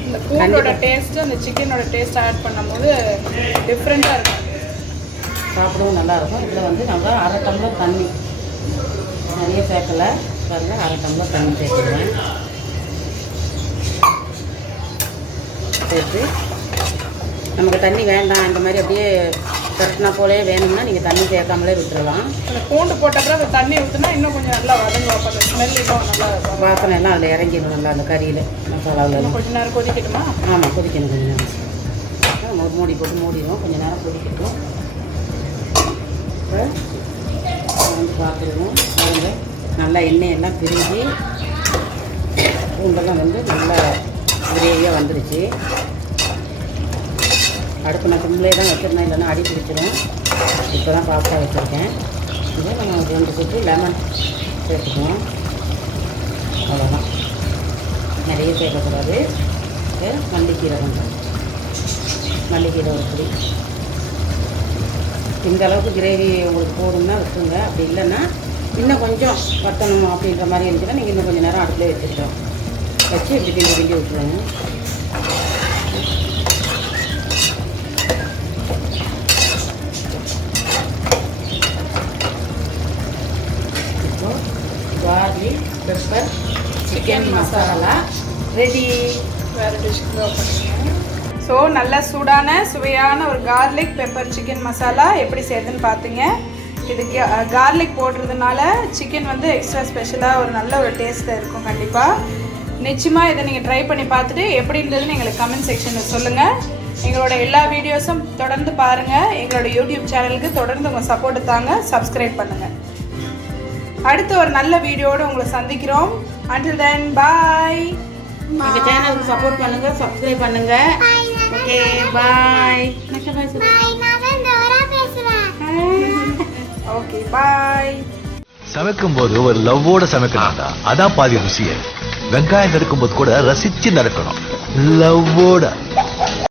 இந்த பூண்டோட டேஸ்ட்டு அந்த சிக்கனோட டேஸ்ட் ஆட் பண்ணும்போது டிஃப்ரெண்ட்டாக இருக்கும். சாப்பிடவும் நல்லாயிருக்கும். இதில் வந்து நம்ம 1/2 டம்ளர் தண்ணி, நிறைய சேர்க்கலை பாருங்கள், 1/2 டம்ளர் தண்ணி சேர்த்துக்கிறேன். சேர்த்து நமக்கு தண்ணி வேண்டாம், இந்த மாதிரி அப்படியே கரெக்டாக போலே வேணும்னா நீங்கள் தண்ணி சேர்க்காமலே விட்டுறலாம். அந்த பூண்டு போட்டப்பறம் அந்த தண்ணி ஊற்றினா இன்னும் கொஞ்சம் நல்லா வதங்கும். அப்போ அந்த ஸ்மெல் இன்னும் நல்லா வாசனை எல்லாம் அதில் இறங்கிடும் நல்லா அந்த கறியில், மசாலாவில். கொஞ்சம் நேரம் கொதிக்கட்டுமா? ஆமாம், கொதிக்கணும். கொஞ்சம் நேரம் ஒரு மூடி போட்டு மூடிடும். கொஞ்சம் நேரம் கொதிக்கட்டும். இப்போ வந்து பார்த்துருவோம். பாருங்கள், நல்லா எண்ணெயெல்லாம் பிரிஞ்சு பூண்டெல்லாம் வந்து நல்லா கிரேவியாக வந்துருச்சு. அடுப்பு நான் சிம்லே தான் வச்சுருந்தேன், இல்லைன்னா அடி பிடிச்சிடும். இப்போ தான் பாஸ்தா வச்சுருக்கேன். இதை நம்ம 2 சுற்றி லெமன் சேர்த்துக்குவோம். அவ்வளோதான், நிறைய சேர்க்கக்கூடாது. மல்லிக்கீரை கொஞ்சம், மல்லிக்கீரை ஒரு பொடி. இந்த அளவுக்கு கிரேவி உங்களுக்கு போதும்னா வச்சுங்க. அப்படி இல்லைன்னா இன்னும் கொஞ்சம் வத்தணும் அப்படின்ற மாதிரி இருந்துச்சுன்னா நீங்கள் இன்னும் கொஞ்சம் நேரம் அடுப்பிலே வச்சுக்கிட்டோம் வச்சு இப்படி கிண்டி கிண்டி விட்டுருங்க. Garlic pepper chicken masala ready. வேறு டிஷ்க்கு பண்ணுங்க. ஸோ நல்ல சூடான சுவையான ஒரு கார்லிக் பெப்பர் சிக்கன் மசாலா எப்படி செய்யுதுன்னு பார்த்துங்க. இது கார்லிக் போடுறதுனால சிக்கன் வந்து எக்ஸ்ட்ரா ஸ்பெஷலாக ஒரு நல்ல ஒரு டேஸ்ட்டாக இருக்கும். கண்டிப்பாக நிச்சயமாக இதை நீங்கள் ட்ரை பண்ணி பார்த்துட்டு எப்படி இருந்ததுன்னு எங்களுக்கு கமெண்ட் செக்ஷனில் சொல்லுங்கள். எங்களோட எல்லா வீடியோஸும் தொடர்ந்து பாருங்கள். எங்களோட யூடியூப் சேனலுக்கு தொடர்ந்து உங்கள் சப்போர்ட்டு தாங்க. சப்ஸ்கிரைப் பண்ணுங்கள். அடுத்து ஒரு நல்ல வீடியோடு உங்களை சந்திக்கிறோம். Until then, bye. எங்கள் சேனலுக்கு சப்போர்ட் பண்ணுங்கள், சப்ஸ்கிரைப் பண்ணுங்கள். ஓகே, பாய். ஓகே, பாய். சமைக்கும் போது ஒரு லவ்வோட சமைக்கணும்டா, அதான் பாதி ருசியே. வெங்காயம் நறுக்கும் போது கூட ரசிச்சு நறுக்கணும், லவ்வோட.